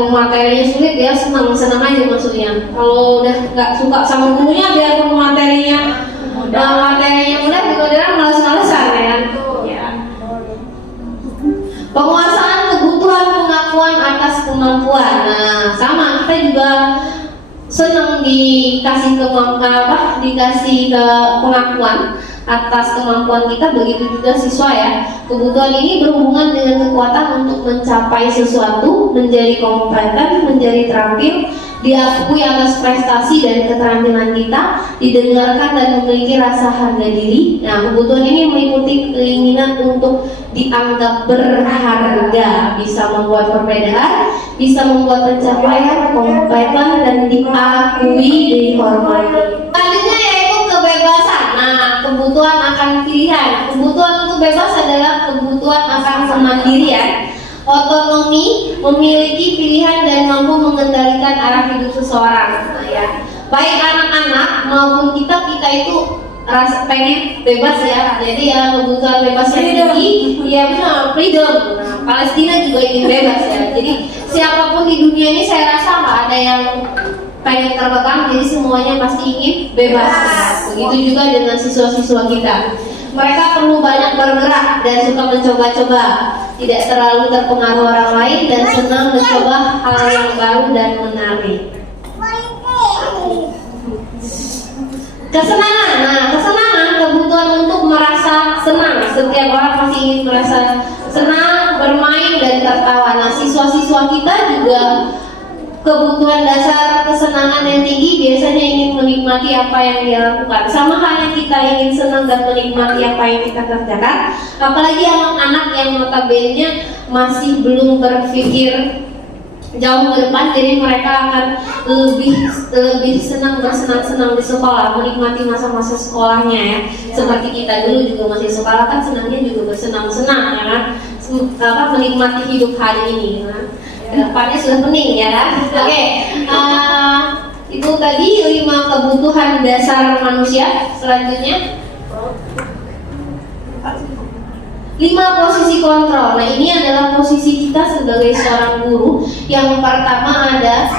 materinya sulit dia senang aja maksudnya. Kalau udah nggak suka sama gurunya biarpun materinya mudah juga dia malas-malasan ya. Penguasaan kebutuhan pengakuan atas kemampuan. Nah, sama kita juga senang dikasih pengakuan atas kemampuan kita, begitu juga siswa ya. Kebutuhan ini berhubungan dengan kekuatan untuk mencapai sesuatu, menjadi kompeten, menjadi terampil, diakui atas prestasi dan keterampilan kita, didengarkan dan memiliki rasa harga diri. Nah, kebutuhan ini meliputi keinginan untuk dianggap berharga, bisa membuat perbedaan, bisa membuat pencapaian, kompeten, dan diakui, dihormati. Selanjutnya yaitu kebebasan. Nah, kebutuhan akan pilihan. Kebutuhan untuk bebas adalah kebutuhan akan kemandirian, otonomi, memiliki pilihan, dan mampu mengendalikan arah hidup seseorang. Nah, ya, baik anak-anak maupun kita itu rasa pengen bebas ya. Jadi ya kebutuhan bebas yang tinggi, ya benar, freedom. Nah, Palestina juga ingin bebas ya. Jadi siapapun di dunia ini saya rasa nggak ada yang pengen terkekang, jadi semuanya pasti ingin bebas ya. Begitu juga dengan siswa-siswa kita. Mereka perlu banyak bergerak dan suka mencoba-coba, tidak terlalu terpengaruh orang lain, dan senang mencoba hal yang baru dan menarik. Kesenangan. Nah, kesenangan kebutuhan untuk merasa senang. Setiap orang pasti ingin merasa senang, bermain, dan tertawa. Nah, siswa-siswa kita juga kebutuhan dasar kesenangan yang tinggi, biasanya ingin menikmati apa yang dia lakukan. Sama halnya kita ingin senang dan menikmati apa yang kita kerjakan. Apalagi anak-anak yang notabene masih belum berpikir jauh ke depan, jadi mereka akan lebih senang bersenang-senang di sekolah, menikmati masa-masa sekolahnya ya. Seperti kita dulu juga masih sekolah kan senangnya juga bersenang-senang ya kan, menikmati hidup hari ini kan. Depannya sudah pening ya kan. Oke, itu tadi 5 kebutuhan dasar manusia. Selanjutnya 5 posisi kontrol. Nah, ini adalah posisi kita sebagai seorang guru. Yang pertama ada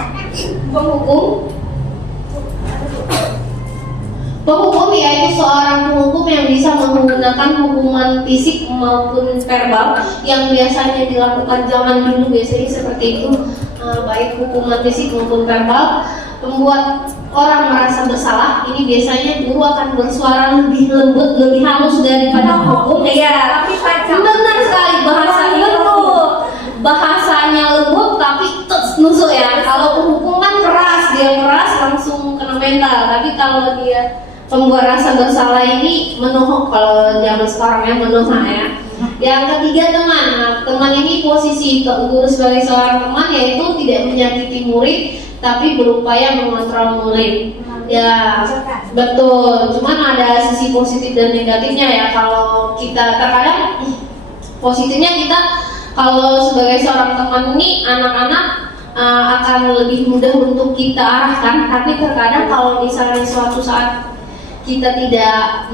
penghukum. Penghukum yaitu seorang penghukum yang bisa menggunakan hukuman fisik maupun verbal yang biasanya dilakukan zaman dulu biasanya seperti itu, baik hukuman fisik maupun verbal membuat orang merasa bersalah. Ini biasanya guru akan bersuara lebih lembut, lebih halus daripada hukum. Iya, Tapi tajam. benar sekali bahasanya tuh. Bahasanya lembut tapi nusuk ya. Kalau hukum kan keras, dia keras langsung kena mental. Tapi kalau dia pembuat rasa bersalah ini menohok, kalau zaman sekarang ya menohok ya. Yang ketiga teman. Nah, teman ini posisi guru sebagai seorang teman yaitu tidak menyakiti murid tapi berupaya mengontrol murid. Ya, betul. Cuman ada sisi positif dan negatifnya ya. Kalau kita terkadang positifnya kita kalau sebagai seorang teman ini anak-anak akan lebih mudah untuk kita arahkan. Tapi terkadang kalau misalnya suatu saat kita tidak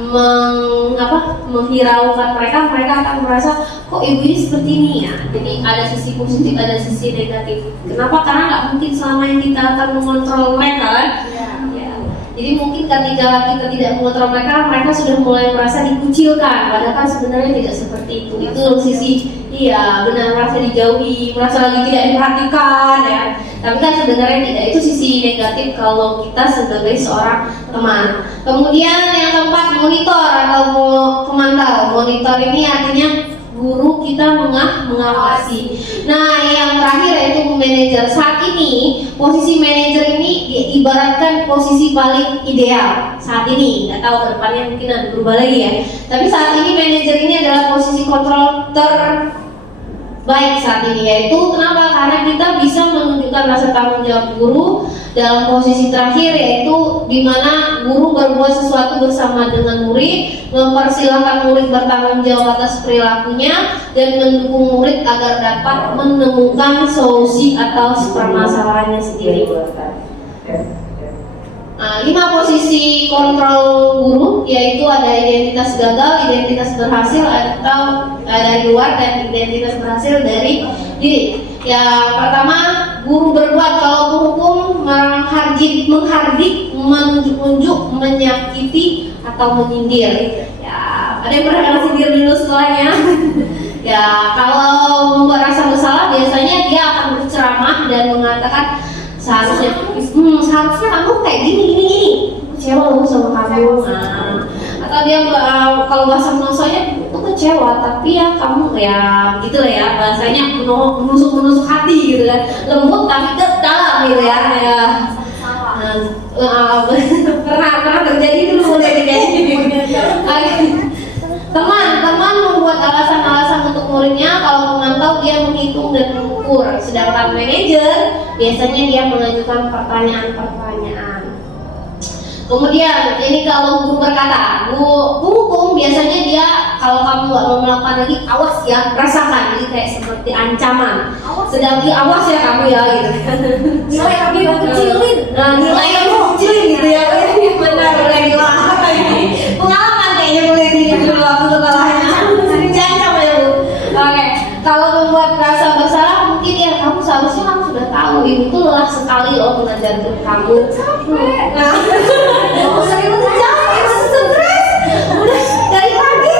menghiraukan mereka akan merasa kok ibu ini seperti ini ya. Jadi ada sisi positif, ada sisi negatif. Kenapa? Karena nggak mungkin selama ini kita akan mengontrol mereka kan? Ya. Jadi mungkin ketika kita tidak mengontrol mereka, mereka sudah mulai merasa dikucilkan. Padahal kan sebenarnya tidak seperti itu. Itu sisi iya benar, merasa dijauhi, merasa lagi tidak diperhatikan ya. Tapi kan sebenarnya tidak, itu sisi negatif kalau kita sebagai seorang teman. Kemudian yang keempat, monitor atau pemantau. Monitor ini artinya guru kita mengawasi. Nah, yang terakhir yaitu manajer. Saat ini posisi manajer ini diibaratkan posisi paling ideal saat ini. Nggak tahu ke depannya mungkin ada berubah lagi ya. Tapi saat ini manajer ini adalah posisi kontrol terbaik saat ini, yaitu kenapa? Karena kita bisa menunjukkan rasa tanggung jawab guru dalam posisi terakhir, yaitu di mana guru berbuat sesuatu bersama dengan murid, mempersilahkan murid bertanggung jawab atas perilakunya dan mendukung murid agar dapat menemukan solusi atas permasalahannya sendiri. Nah, 5 posisi kontrol guru yaitu ada identitas gagal, identitas berhasil atau dari luar, dan identitas berhasil dari diri. Yang pertama, guru berbuat. Kalau berhukum menghardik, menunjuk-nunjuk, menyakiti atau menyindir. Ya, ada yang pernah kena sindir dulu setelahnya. Ya, kalau membuat rasa bersalah biasanya dia akan berceramah dan mengatakan seharusnya kamu kayak gini, kecewa loh sama kamu. Nah, atau dia kalau bahasa Menosonya itu kecewa, tapi ya kamu ya gitu lah ya, bahasanya menusuk hati gitu kan, lembut tapi ke dalam gitu ya. Pernah terjadi dulu kayak gini. Teman membuat alasan-alasan untuk muridnya. Kalau memantau dia menghitung dan mengukur, sedangkan manajer biasanya dia mengajukan pertanyaan-pertanyaan. Kemudian ini kalau guru berkata, hukum biasanya dia kalau kamu nggak mau melakukan lagi, awas ya, rasakan. Jadi kayak seperti ancaman. Sedang awas ya kamu ya gitu. Nilai kami kecilin. Nah, nilai kamu kecilin gitu ya. Benar, boleh dilakukan ini. Pengalaman kayaknya boleh dulu waktu sekolahnya. Sering diancam ya Bu. Oke, kalau membuat rasa bersalah mungkin ya kamu seharusnya kamu sudah tahu ibu tuh lelah sekali loh mengajar kamu. Nah, sering capek, stres. Udah dari pagi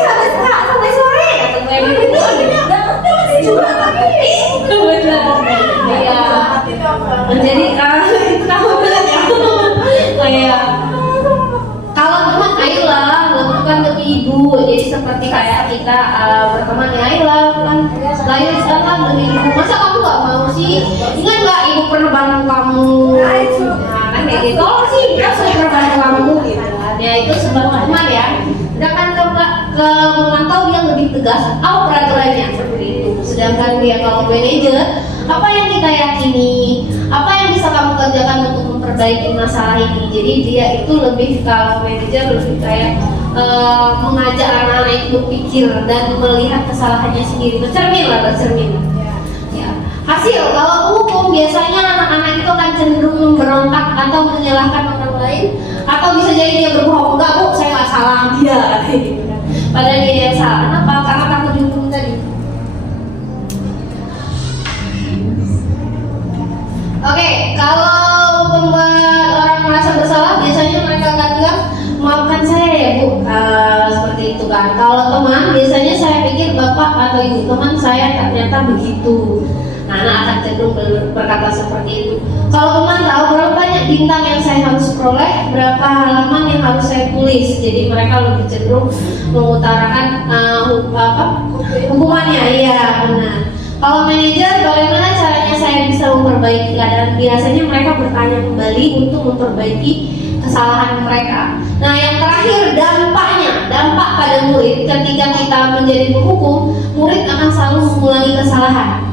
sampai sore atau kayak gitu. Juga tapi iya. Jadi itu kamu bilang ya. Kayak kalau teman, ayolah lakukan demi ibu. Jadi seperti kayak kita berteman ya, ayolah kan lain sekarang demi ibu. Masa kamu nggak mau sih? Ingat nggak ibu pernah bantu kamu? Nah kan kayak gitu. Oh sih, kita sudah pernah bantu kamu gitu. Ya itu sebagai teman ya. Sedangkan ke memantau dia lebih tegas, peraturannya seperti itu. Sedangkan dia kalau manajer, apa yang kita yakini, apa yang bisa kamu kerjakan untuk memperbaiki masalah ini. Jadi dia itu lebih, kalau manajer lebih kayak mengajak anak-anak itu berpikir dan melihat kesalahannya sendiri, bercermin. Ya. Hasil kalau hukum biasanya anak-anak itu akan cenderung memberontak atau menyalahkan orang lain, atau bisa jadi dia berbohong, enggak Bu, saya nggak salah, dia gitu kan. Padahal dia yang salah. Kenapa? Karena takut dihukum tadi. Oke, kalau membuat orang merasa bersalah, biasanya mereka akan bilang, maafkan saya ya Bu, seperti teman saya ternyata begitu. Nah, anak akan cenderung berkata seperti itu. Kalau teman tahu berapa banyak bintang yang saya harus peroleh, berapa halaman yang harus saya tulis, jadi mereka lebih cenderung mengutarakan hukumannya. Iya, benar. Kalau manajer, bagaimana caranya saya bisa memperbaiki keadaan? Biasanya mereka bertanya kembali untuk memperbaiki kesalahan mereka. Nah, yang terakhir dampak pada murid. Ketika kita menjadi penghukum, murid akan selalu mengulangi kesalahan.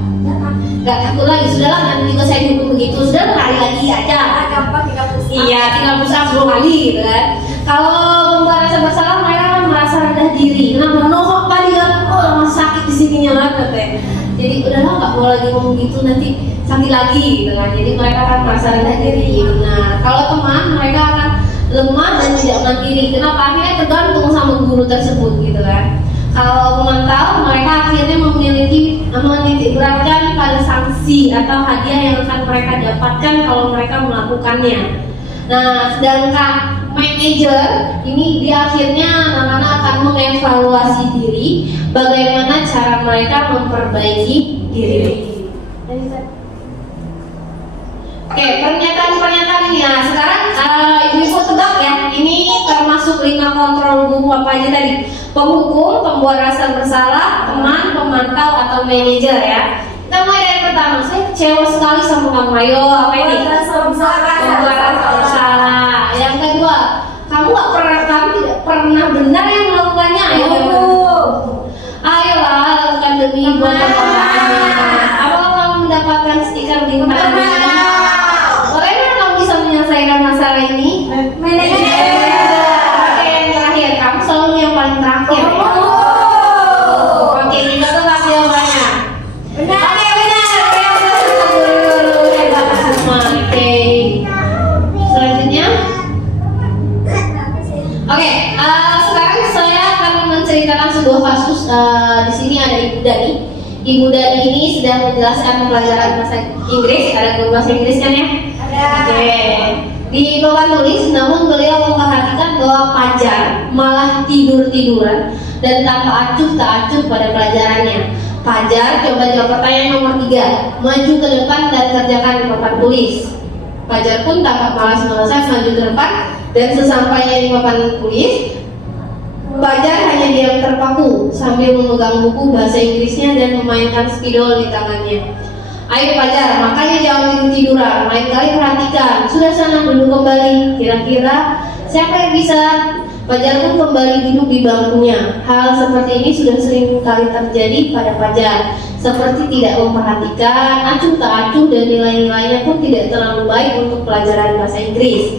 Gak takut lagi, sudahlah nanti juga saya dihukum begitu, sudah lari lagi aja. Gampang tinggal push up. Iya, tinggal push up 10 kali gitu kan. Kalau membuat rasa bersalah, mereka akan merasa rendah diri. Kenapa? Nohok tadi kan, masih sakit di sininya lah katanya. Jadi udahlah nggak mau lagi ngomong gitu, nanti sakit lagi gitu kan. Jadi mereka akan merasa rendah diri. Nah, kalau teman, mereka akan lemah dan tidak mandiri. Kenapa? Akhirnya tergantung sama guru tersebut gitu kan. Kalau memantau, mereka akhirnya menitik beratkan pada sanksi atau hadiah yang akan mereka dapatkan kalau mereka melakukannya. Nah, sedangkan manajer ini dia akhirnya anak-anak akan mengevaluasi diri, bagaimana cara mereka memperbaiki diri. Oke, pernyataan ini. Nah, sekarang ibu-ibu tebak ya. Ini termasuk 5 kontrol buku apa aja tadi? Penghukum, pembuat rasa bersalah, teman, pemantau, atau manajer ya. Kita mulai dari pertama. Saya kecewa sekali sama kamu. Ayo, apa ini? Pembuat rasa bersalah. Yang kedua, kamu tidak pernah benar yang melakukannya. Ayolah, lakukan demi buat kebahagiaan. Apakah kamu mendapatkan stiker bintang? Bagaimana kamu bisa menyelesaikan masalah ini? Manajer. Oke, yang terakhir, kamu selalu yang paling terakhir. Oke, kita tetap jawabannya. Benar. Oke, benar. Hebat semua. Oke. Selanjutnya. Oke, sekarang saya akan menceritakan sebuah kasus. Di sini ada Ibu Dani. Ibu Dani ini sedang menjelaskan pelajaran bahasa Inggris. Ada guru bahasa Inggris kan ya? Ada. Oke. Di papan tulis, namun beliau memperhatikan bahwa Fajar malah tidur-tiduran dan tanpa acuh tak acuh pada pelajarannya. Fajar coba jawab pertanyaan nomor 3, maju ke depan dan kerjakan di papan tulis. Fajar pun tampak malas-malasan maju ke depan dan sesampainya di papan tulis, Fajar hanya diam terpaku sambil memegang buku bahasa Inggrisnya dan memainkan spidol di tangannya. Ayo Fajar, makanya jangan tidur-tiduran. Lain kali perhatikan. Sudah sana duduk kembali. Kira-kira siapa yang bisa? Fajar pun kembali duduk di bangkunya. Hal seperti ini sudah sering kali terjadi pada Fajar. Seperti tidak memperhatikan, acuh tak acuh, dan nilai-nilainya pun tidak terlalu baik untuk pelajaran bahasa Inggris.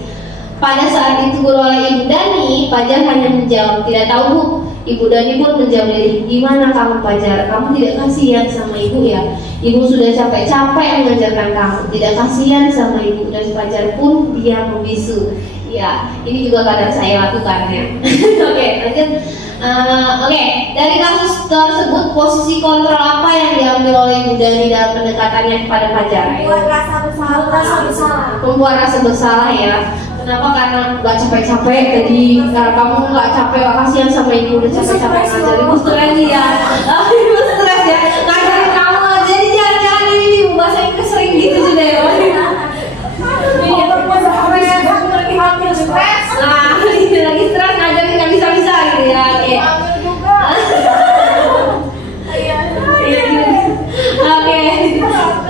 Pada saat itu guru oleh Ibu Dani, Fajar hanya menjawab, tidak tahu Bu. Ibu Dani pun menjawab lagi, gimana kamu Fajar? Kamu tidak kasihan sama ibu ya? Ibu sudah capek-capek mengajarkan kamu, tidak kasihan sama ibu. Dan Fajar pun dia membisu. Ya, ini juga kadang saya lakukan ya. Oke, lanjut. Oke, dari kasus tersebut, posisi kontrol apa yang diambil oleh Ibu Dani dalam pendekatannya kepada Fajar? Membuat rasa bersalah. Membuat rasa bersalah ya. Kenapa? Karena nggak capek-capek. Jadi karena kamu nggak capek, kasihan sama ibu udah capek-capek ngajar. Ibu stres ya. Ibu stres ya. Ngajarin kamu. Jadi jangan-jangan ini bahasa Inggris sering gitu juga ya. Nah, ini lagi stres ngajarin nggak bisa-bisa gitu ya. Oke.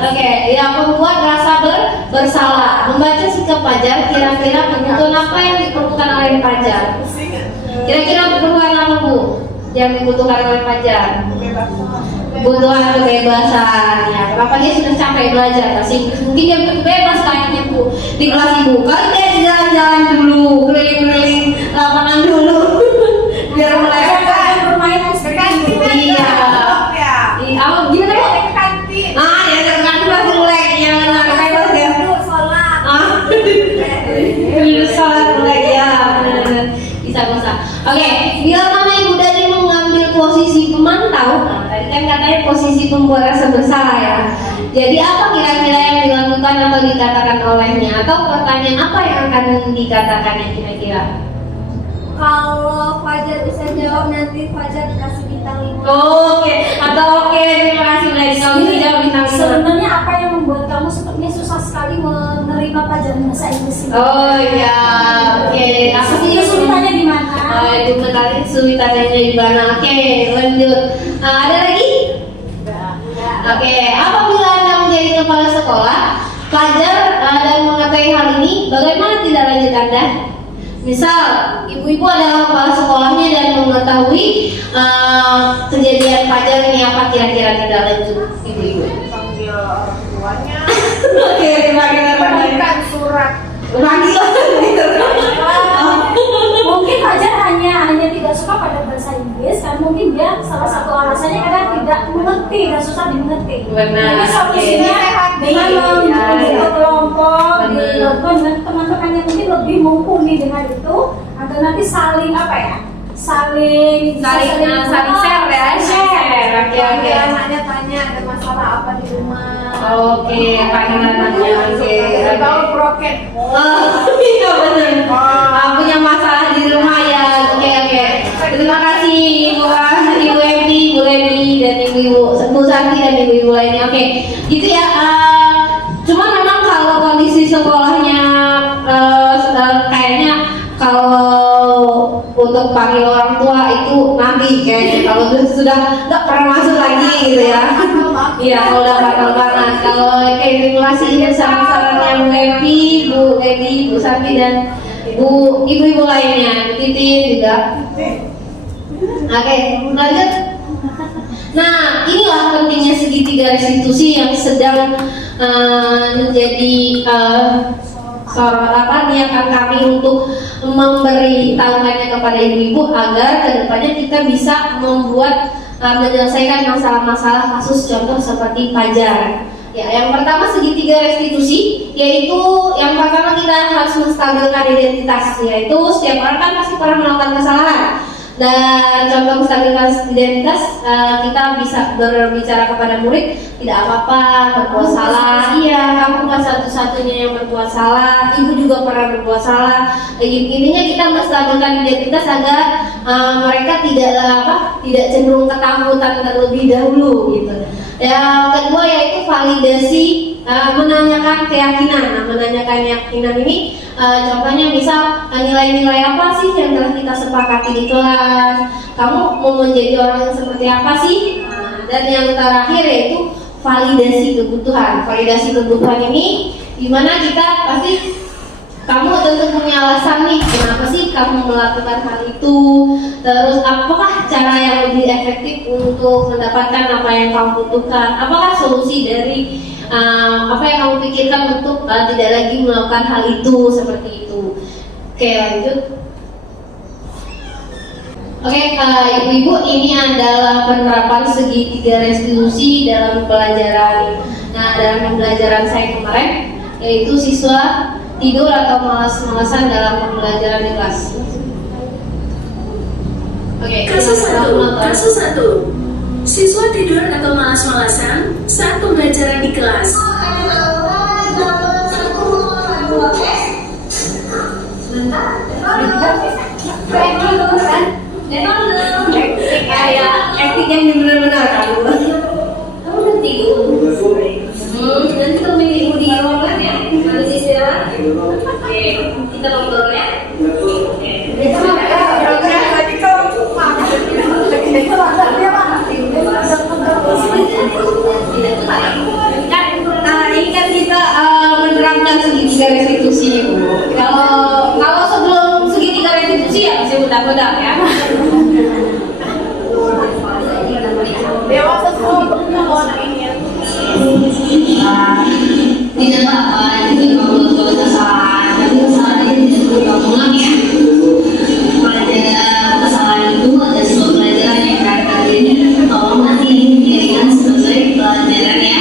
Oke, ya membuat rasa bersalah. Membaca sikap Fajar, kira-kira kebutuhan apa yang diperlukan oleh Fajar? Kira-kira kebutuhan apa Bu yang dibutuhkan oleh Fajar? Kebutuhan kebebasan. Ya, kenapa dia sudah capek belajar bahasa Inggris? Mungkin dia bebas kayaknya Bu di kelas Ibu. Kali dia jalan-jalan dulu, keliling-keliling lapangan dulu, biar mulai Bermain kantin. Iya. Apa gimana Bu? Kantin. Ya kan pasti mulai yang bebas ya. Sholat. Sholat mulai ya. Bisa. Oke, bila mana Ibu Dani mengambil posisi pemantau, nah tadi kan katanya posisi pembuat rasa bersalah ya. Jadi apa kira-kira yang dilakukan atau dikatakan olehnya? Atau pertanyaan apa yang akan dikatakannya kira-kira? Kalau Fajar bisa jawab nanti Fajar kasih bintang 5. Oke, atau oke, terima kasih Melody. Kamu bisa jawab bintang 5. Sebenarnya apa yang membuat kamu sepertinya susah sekali menerima pelajaran bahasa Inggris ini? Oh iya, oke. Apa sih Kesulitannya di mana? Kesulitannya di mana? Oke, lanjut. Ada lagi? Oke, apabila Anda menjadi kepala sekolah, pelajar dan mengetahui hal ini, bagaimana tindak lanjut Anda? Misal, ibu-ibu adalah kepala sekolahnya dan mengetahui kejadian pelajar ini, apa kira-kira tindak lanjut ibu-ibu? Panggil orang tuanya. Oke, panggil orang tuanya. Berikan surat. Panggilan gitu. Mungkin Fajar hanya tidak suka pada bahasa Inggris, kan mungkin dia salah satu alasannya karena tidak mengerti dan susah dimengerti. Benar. Jadi solusinya dengan membentuk kelompok, dilakukan dengan teman-temannya mungkin lebih mumpuni dengan itu agar nanti saling apa ya? Saling Saling share ya. share. Oke, oke. Anaknya tanya ada masalah apa di rumah. Oke, panggilannya oke. Tahu broken. Iya benar. Punya masalah di rumah ya. Oke, oke. Terima kasih Ibu Evi, Bu Leni dan Ibu Santi dan ibu-ibu lainnya. Oke, gitu ya. Cuma memang kalau kondisi sekolahnya kayaknya kalau untuk panggil orang tua itu nanti kayaknya kalau sudah nggak pernah masuk lagi gitu ya. Iya, kalau udah fatal banget. Kalau terima kasih ya saran-sarannya Bu Evi, Bu Leni, Bu Santi dan ibu-ibu lainnya, Bu Titin juga. Oke, lanjut. Nah, inilah pentingnya segitiga restitusi yang sedang menjadi niatan kami untuk memberitahukannya kepada ibu-ibu agar kedepannya kita bisa membuat menyelesaikan masalah-masalah kasus contoh seperti Fajar. Ya, yang pertama segitiga restitusi, yaitu yang pertama kita harus menstabilkan identitas, yaitu setiap orang kan pasti pernah melakukan kesalahan. Dan contoh menstabilkan identitas, kita bisa berbicara kepada murid, tidak apa-apa berbuat salah. Iya, kamu bukan satu-satunya yang berbuat salah, ibu juga pernah berbuat salah. Intinya kita menstabilkan identitas agar mereka tidak cenderung ketakutan terlebih dahulu gitu. Yang kedua yaitu validasi, menanyakan keyakinan. Nah, menanyakan keyakinan ini contohnya misal nilai-nilai apa sih yang telah kita sepakati di kelas, kamu mau menjadi orang yang seperti apa sih? Dan yang terakhir yaitu validasi kebutuhan. Validasi kebutuhan ini dimana kita pasti kamu tentu punya alasan nih kenapa sih kamu melakukan hal itu, terus apakah cara yang lebih efektif untuk mendapatkan apa yang kamu butuhkan, apakah solusi dari apa yang kamu pikirkan untuk tidak lagi melakukan hal itu seperti itu. Oke, lanjut. Oke, ibu-ibu, ini adalah penerapan segitiga restitusi dalam pelajaran. Nah, dalam pembelajaran saya kemarin, yaitu siswa tidur atau malas-malasan dalam pembelajaran di kelas. Oke, Kasus 1. Siswa tidur atau malas-malasan saat pembelajaran di kelas. Etik yang benar-benar kan? Kamu nanti nanti kamu ibu di ruangan ya, harus istirahat. Oke, kita ngobrol ya. Ini kan kita menerapkan segitiga restitusi. Kalau sebelum segitiga restitusi ya masih mudah-mudah ya. Dewasa semua kalau anak ini ya. Tidak apa-apa, itu kalau kesalahan, tapi kesalahan itu tidak perlu diulang ya. Pada kesalahan itu ada sebuah pelajaran yang kalian tolong nanti dijadikan sebagai pelajaran ya.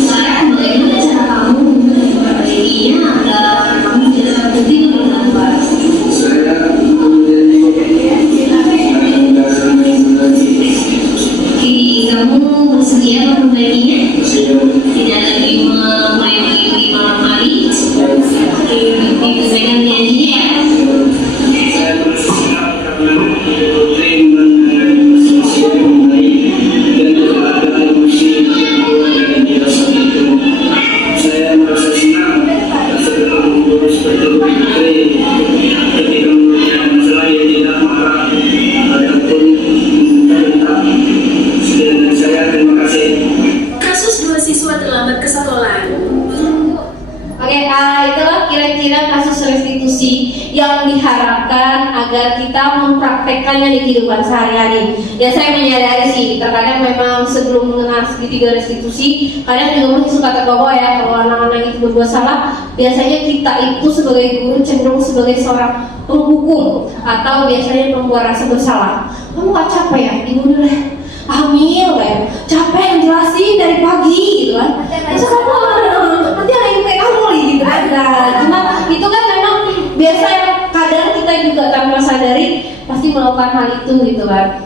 Sekarang bagaimana cara kamu memperbaikinya agar kamu tidak terbukti dengan baik? Kamu bersedia memperbaikinya? Tidak lagi memainkan yang diharapkan agar kita mempraktekkannya di kehidupan sehari-hari. Ya saya menyadari sih, terkadang memang sebelum mengenal segitiga restitusi, kadang juga masih suka terbawa ya kalau anak-anak itu berbuat salah. Biasanya kita itu sebagai guru cenderung sebagai seorang penghukum atau biasanya membuat rasa bersalah. Kamu gak capek ya? Ibu dulu hamil kayak capek jelasin dari pagi gitu kan. Masa kamu nanti ada yang kayak kamu nih gitu kan. Nah, cuma itu kan memang biasa yang kadang kita juga tanpa sadari pasti melakukan hal itu gitu kan.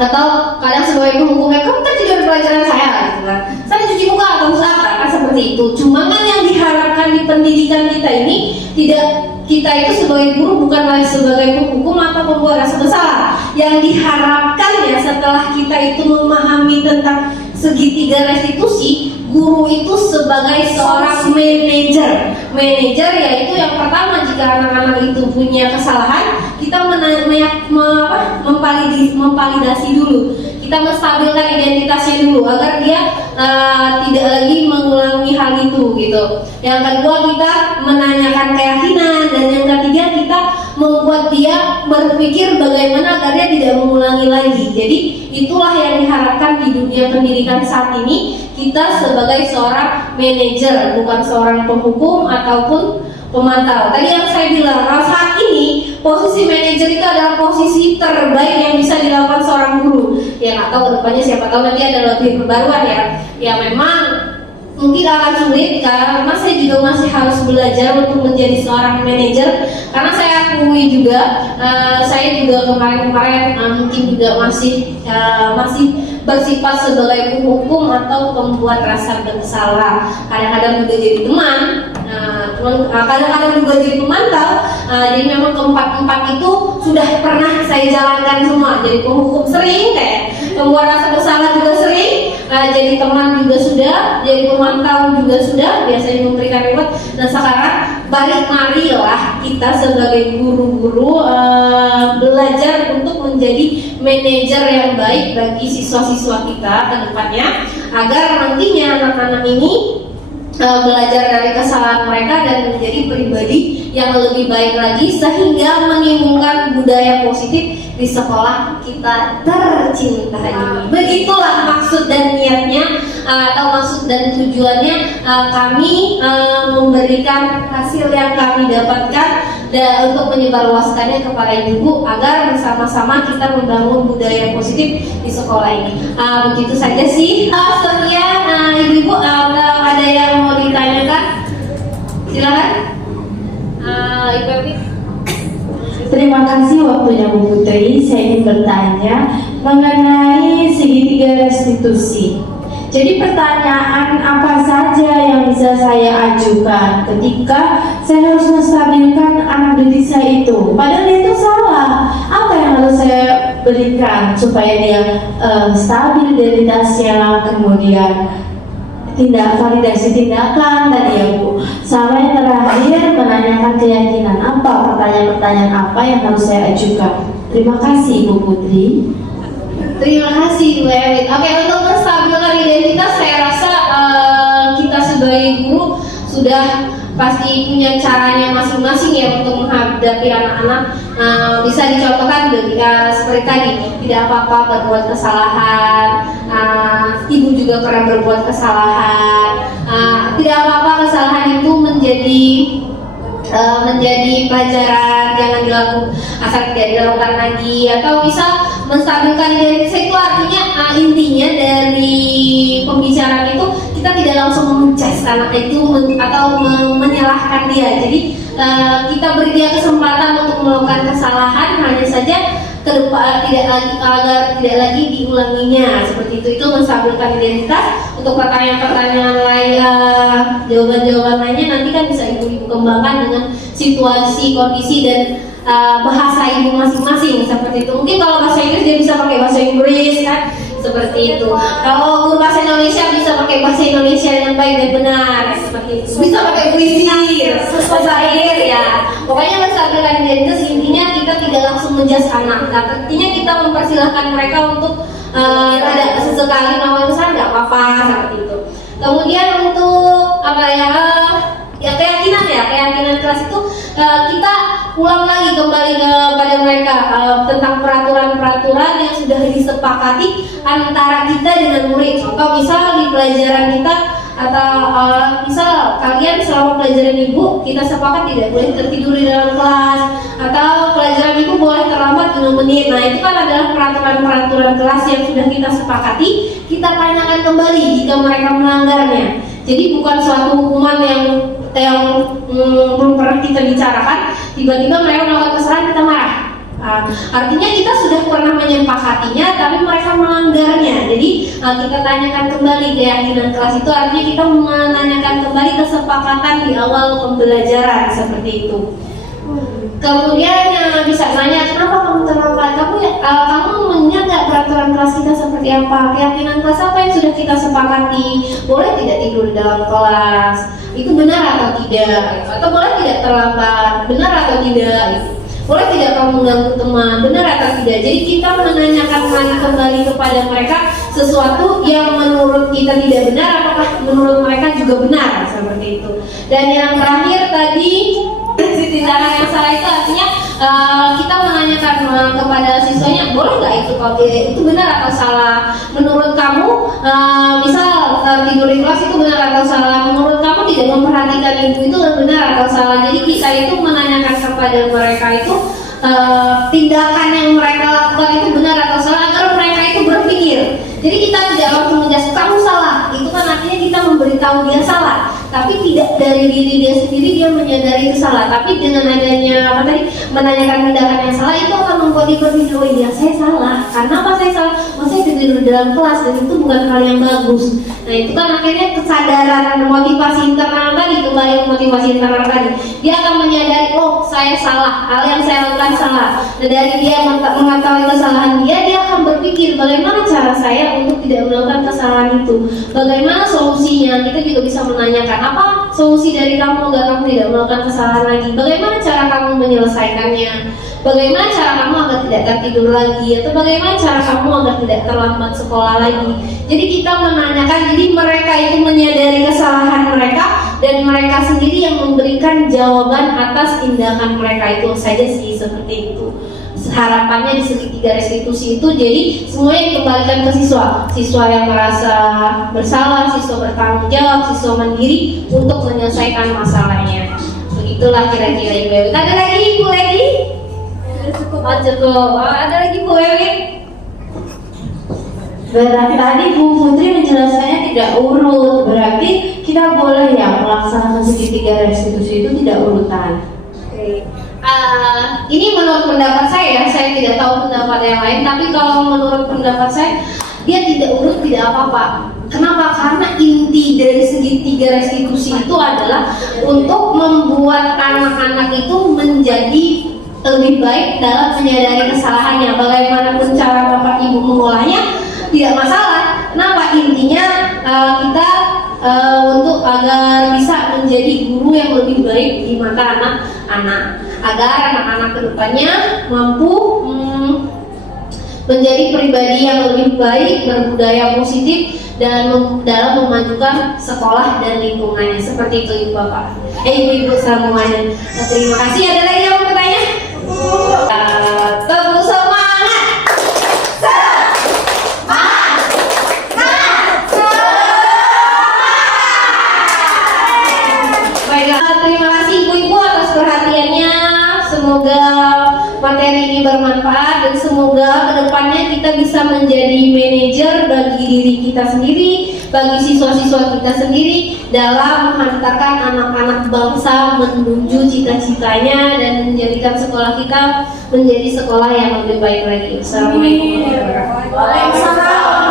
Atau kadang sebagai penghukumnya, kamu kan tidak ada pelajaran saya gitu kan. Saya cuci muka atau usaha kan seperti itu. Cuma kan yang diharapkan di pendidikan kita ini tidak, kita itu sebagai guru bukan lagi sebagai penghukum atau pembuat rasa bersalah. Yang diharapkan ya setelah kita itu memahami tentang segitiga restitusi, guru itu sebagai seorang manajer. Manajer yaitu yang pertama, jika anak-anak itu punya kesalahan, kita memvalidasi dulu. Kita menstabilkan identitasnya dulu agar dia tidak lagi mengulangi hal itu gitu. Yang kedua, kita menanyakan keyakinan, dan yang ketiga kita membuat dia berpikir bagaimana agar dia tidak mengulangi lagi. Jadi itulah yang diharapkan di dunia pendidikan saat ini. Kita sebagai seorang manajer, bukan seorang penghukum ataupun pemantau. Tadi yang saya bilang, saat ini posisi manajer itu adalah posisi terbaik yang bisa dilakukan seorang guru. Ya nggak tahu kedepannya, siapa tahu nanti ada lebih perbaruan ya. Ya memang mungkin akan sulit karena saya juga masih harus belajar untuk menjadi seorang manajer. Karena saya akui juga, saya juga kemarin-kemarin mungkin juga masih bersifat sebagai penghukum atau pembuat rasa bersalah. Kadang-kadang juga jadi teman. Kadang-kadang juga jadi pemantau. Jadi memang keempat-empat itu sudah pernah saya jalankan semua. Jadi penghukum sering, kayak pembuat rasa bersalah juga sering, jadi teman juga sudah, jadi pemantau juga sudah, biasanya memberikan reward. Dan sekarang marilah kita sebagai guru-guru belajar untuk menjadi manajer yang baik bagi siswa-siswa kita ke depannya, agar nantinya anak-anak ini belajar dari kesalahan mereka dan menjadi pribadi yang lebih baik lagi, sehingga menimbulkan budaya positif di sekolah kita tercinta ini. Begitulah maksud dan niatnya, atau maksud dan tujuannya kami memberikan hasil yang kami dapatkan dan untuk menyebarluaskannya kepada ibu, agar bersama-sama kita membangun budaya positif di sekolah ini. Begitu saja sih. Sekian ibu-ibu, ada yang mau ditanyakan? Silakan. Ibu Ewi. Terima kasih waktunya Bu Putri. Saya ingin bertanya mengenai segitiga restitusi. Jadi pertanyaan apa saja yang bisa saya ajukan ketika saya harus menstabilkan anak didik saya itu? Padahal itu salah. Apa yang harus saya berikan supaya dia stabil identitasnya, kemudian validasi tindakan tadi ya Bu. Sama yang terakhir menanyakan keyakinan, apa pertanyaan-pertanyaan apa yang harus saya ajukan. Terima kasih Bu Putri. Terima kasih Bu Ewi. Oke, untuk menstabilkan identitas, saya rasa kita sebagai guru sudah pasti punya caranya masing-masing ya untuk menghadapi anak-anak. Bisa dicontohkan seperti tadi, tidak apa-apa berbuat kesalahan, ibu juga pernah berbuat kesalahan, tidak apa-apa kesalahan itu menjadi pelajaran, jangan dilakukan asal tidak dilakukan lagi. Atau bisa menstabilkan identitas itu artinya intinya dari pembicaraan itu kita tidak langsung menjudge anak itu atau menyalahkan dia. Jadi kita beri dia kesempatan untuk melakukan kesalahan, hanya saja ke depan agar tidak lagi diulanginya. Seperti itu menstabilkan identitas. Untuk pertanyaan-pertanyaan lain, jawaban-jawaban lainnya nanti kan bisa ibu kembangkan dengan situasi, kondisi dan bahasa ibu masing-masing. Seperti itu. Mungkin kalau bahasa Inggris dia bisa pakai bahasa Inggris kan, seperti itu. Kalau guru bahasa Indonesia bisa pakai bahasa Indonesia yang baik dan benar, seperti itu. Bisa pakai puisi, syair ya. Pokoknya menstabilkan identitas, intinya kita tidak langsung menjudge anak. Artinya kita mempersilahkan mereka untuk ada sesekali melakukan kesalahan, nggak apa-apa, seperti itu. Kemudian untuk keyakinan kelas itu kita ulang lagi kembali kepada mereka tentang peraturan-peraturan yang sudah disepakati antara kita dengan murid. Contoh misal di pelajaran kita atau misal kalian selama pelajaran ibu kita sepakat tidak boleh tertidur di dalam kelas, atau pelajaran ibu boleh terlambat 5 menit. Nah itu kan adalah peraturan-peraturan kelas yang sudah kita sepakati. Kita tanyakan kembali jika mereka melanggarnya. Jadi bukan suatu hukuman yang belum pernah kita bicarakan, tiba-tiba mereka melakukan kesalahan kita marah. Artinya kita sudah pernah menyepakatinya tapi mereka melanggarnya. Jadi kita tanyakan kembali keyakinan kelas itu, artinya kita menanyakan kembali kesepakatan di awal pembelajaran seperti itu. Kemudian yang bisa nanya, kenapa kamu terlambat? Kamu mengingat nggak peraturan kelas kita seperti apa? Keyakinan kelas apa yang sudah kita sepakati? Boleh tidak tidur di dalam kelas? Itu benar atau tidak? Atau boleh tidak terlambat? Benar atau tidak? Boleh tidak kamu mengganggu teman? Benar atau tidak? Jadi kita menanyakan kembali kepada mereka sesuatu yang menurut kita tidak benar, apakah menurut mereka juga benar, seperti itu. Dan yang terakhir tadi, tindakan yang salah itu artinya kita menanyakan kepada siswanya, boleh nggak itu benar atau salah? Menurut kamu, misal tidur di kelas itu benar atau salah? Menurut kamu tidak memperhatikan itu benar atau salah? Jadi kita itu menanyakan kepada mereka itu tindakan yang mereka lakukan itu benar atau salah, agar mereka itu berpikir. Jadi kita tidak langsung menjudge kamu salah, itu kan artinya kita memberitahu dia salah, tapi tidak dari diri dia sendiri dia menyadari itu salah. Tapi dengan adanya menanyakan tindakan yang salah itu akan membuat dia berpikir, oh iya saya salah. Karena apa saya salah? Saya tidur dalam kelas dan itu bukan hal yang bagus. Nah itu kan akhirnya kesadaran motivasi internal tadi, kembali ke motivasi internal tadi. Dia akan menyadari, oh saya salah, hal yang saya lakukan salah. Dan dari dia mengetahui kesalahan dia akan berpikir bagaimana cara saya untuk tidak melakukan kesalahan itu. Bagaimana solusinya? Kita juga bisa menanyakan, apa solusi dari kamu agar kamu tidak melakukan kesalahan lagi? Bagaimana cara kamu menyelesaikannya? Bagaimana cara kamu agar tidak tertidur lagi? Atau bagaimana cara kamu agar tidak terlambat sekolah lagi? Jadi kita menanyakan, jadi mereka itu menyadari kesalahan mereka dan mereka sendiri yang memberikan jawaban atas tindakan mereka itu saja sih, seperti itu. Harapannya di segitiga restitusi itu jadi semuanya dikembalikan ke siswa yang merasa bersalah, siswa bertanggung jawab, siswa mandiri untuk menyelesaikan masalahnya. Begitulah kira-kira Ibu Ewin. Ada lagi Ibu lagi? Cukup. Ada lagi Bu Ewin? Berarti tadi Bu Putri menjelaskannya tidak urut, berarti kita boleh ya melaksanakan segitiga restitusi itu tidak urutan. Oke. Ini menurut pendapat saya tidak tahu pendapat yang lain, tapi kalau menurut pendapat saya dia tidak urut tidak apa-apa. Kenapa? Karena inti dari segitiga restitusi itu adalah untuk membuat anak-anak itu menjadi lebih baik dalam menyadari kesalahannya. Bagaimanapun cara Bapak Ibu mengolahnya tidak masalah. Kenapa? Intinya kita untuk agar bisa menjadi guru yang lebih baik di mata anak-anak, agar anak-anak kedepannya mampu menjadi pribadi yang lebih baik, berbudaya positif dan dalam memajukan sekolah dan lingkungannya. Seperti itu Ibu Bapak, Ibu-ibu semuanya. Terima kasih. Ada lagi yang mau bertanya? Tepuk semangat. Terima kasih Ibu-ibu atas perhatiannya. Semoga materi ini bermanfaat dan semoga kedepannya kita bisa menjadi manajer bagi diri kita sendiri, bagi siswa-siswa kita sendiri dalam menghantarkan anak-anak bangsa menuju cita-citanya dan menjadikan sekolah kita menjadi sekolah yang lebih baik lagi. Assalamualaikum warahmatullahi wabarakatuh.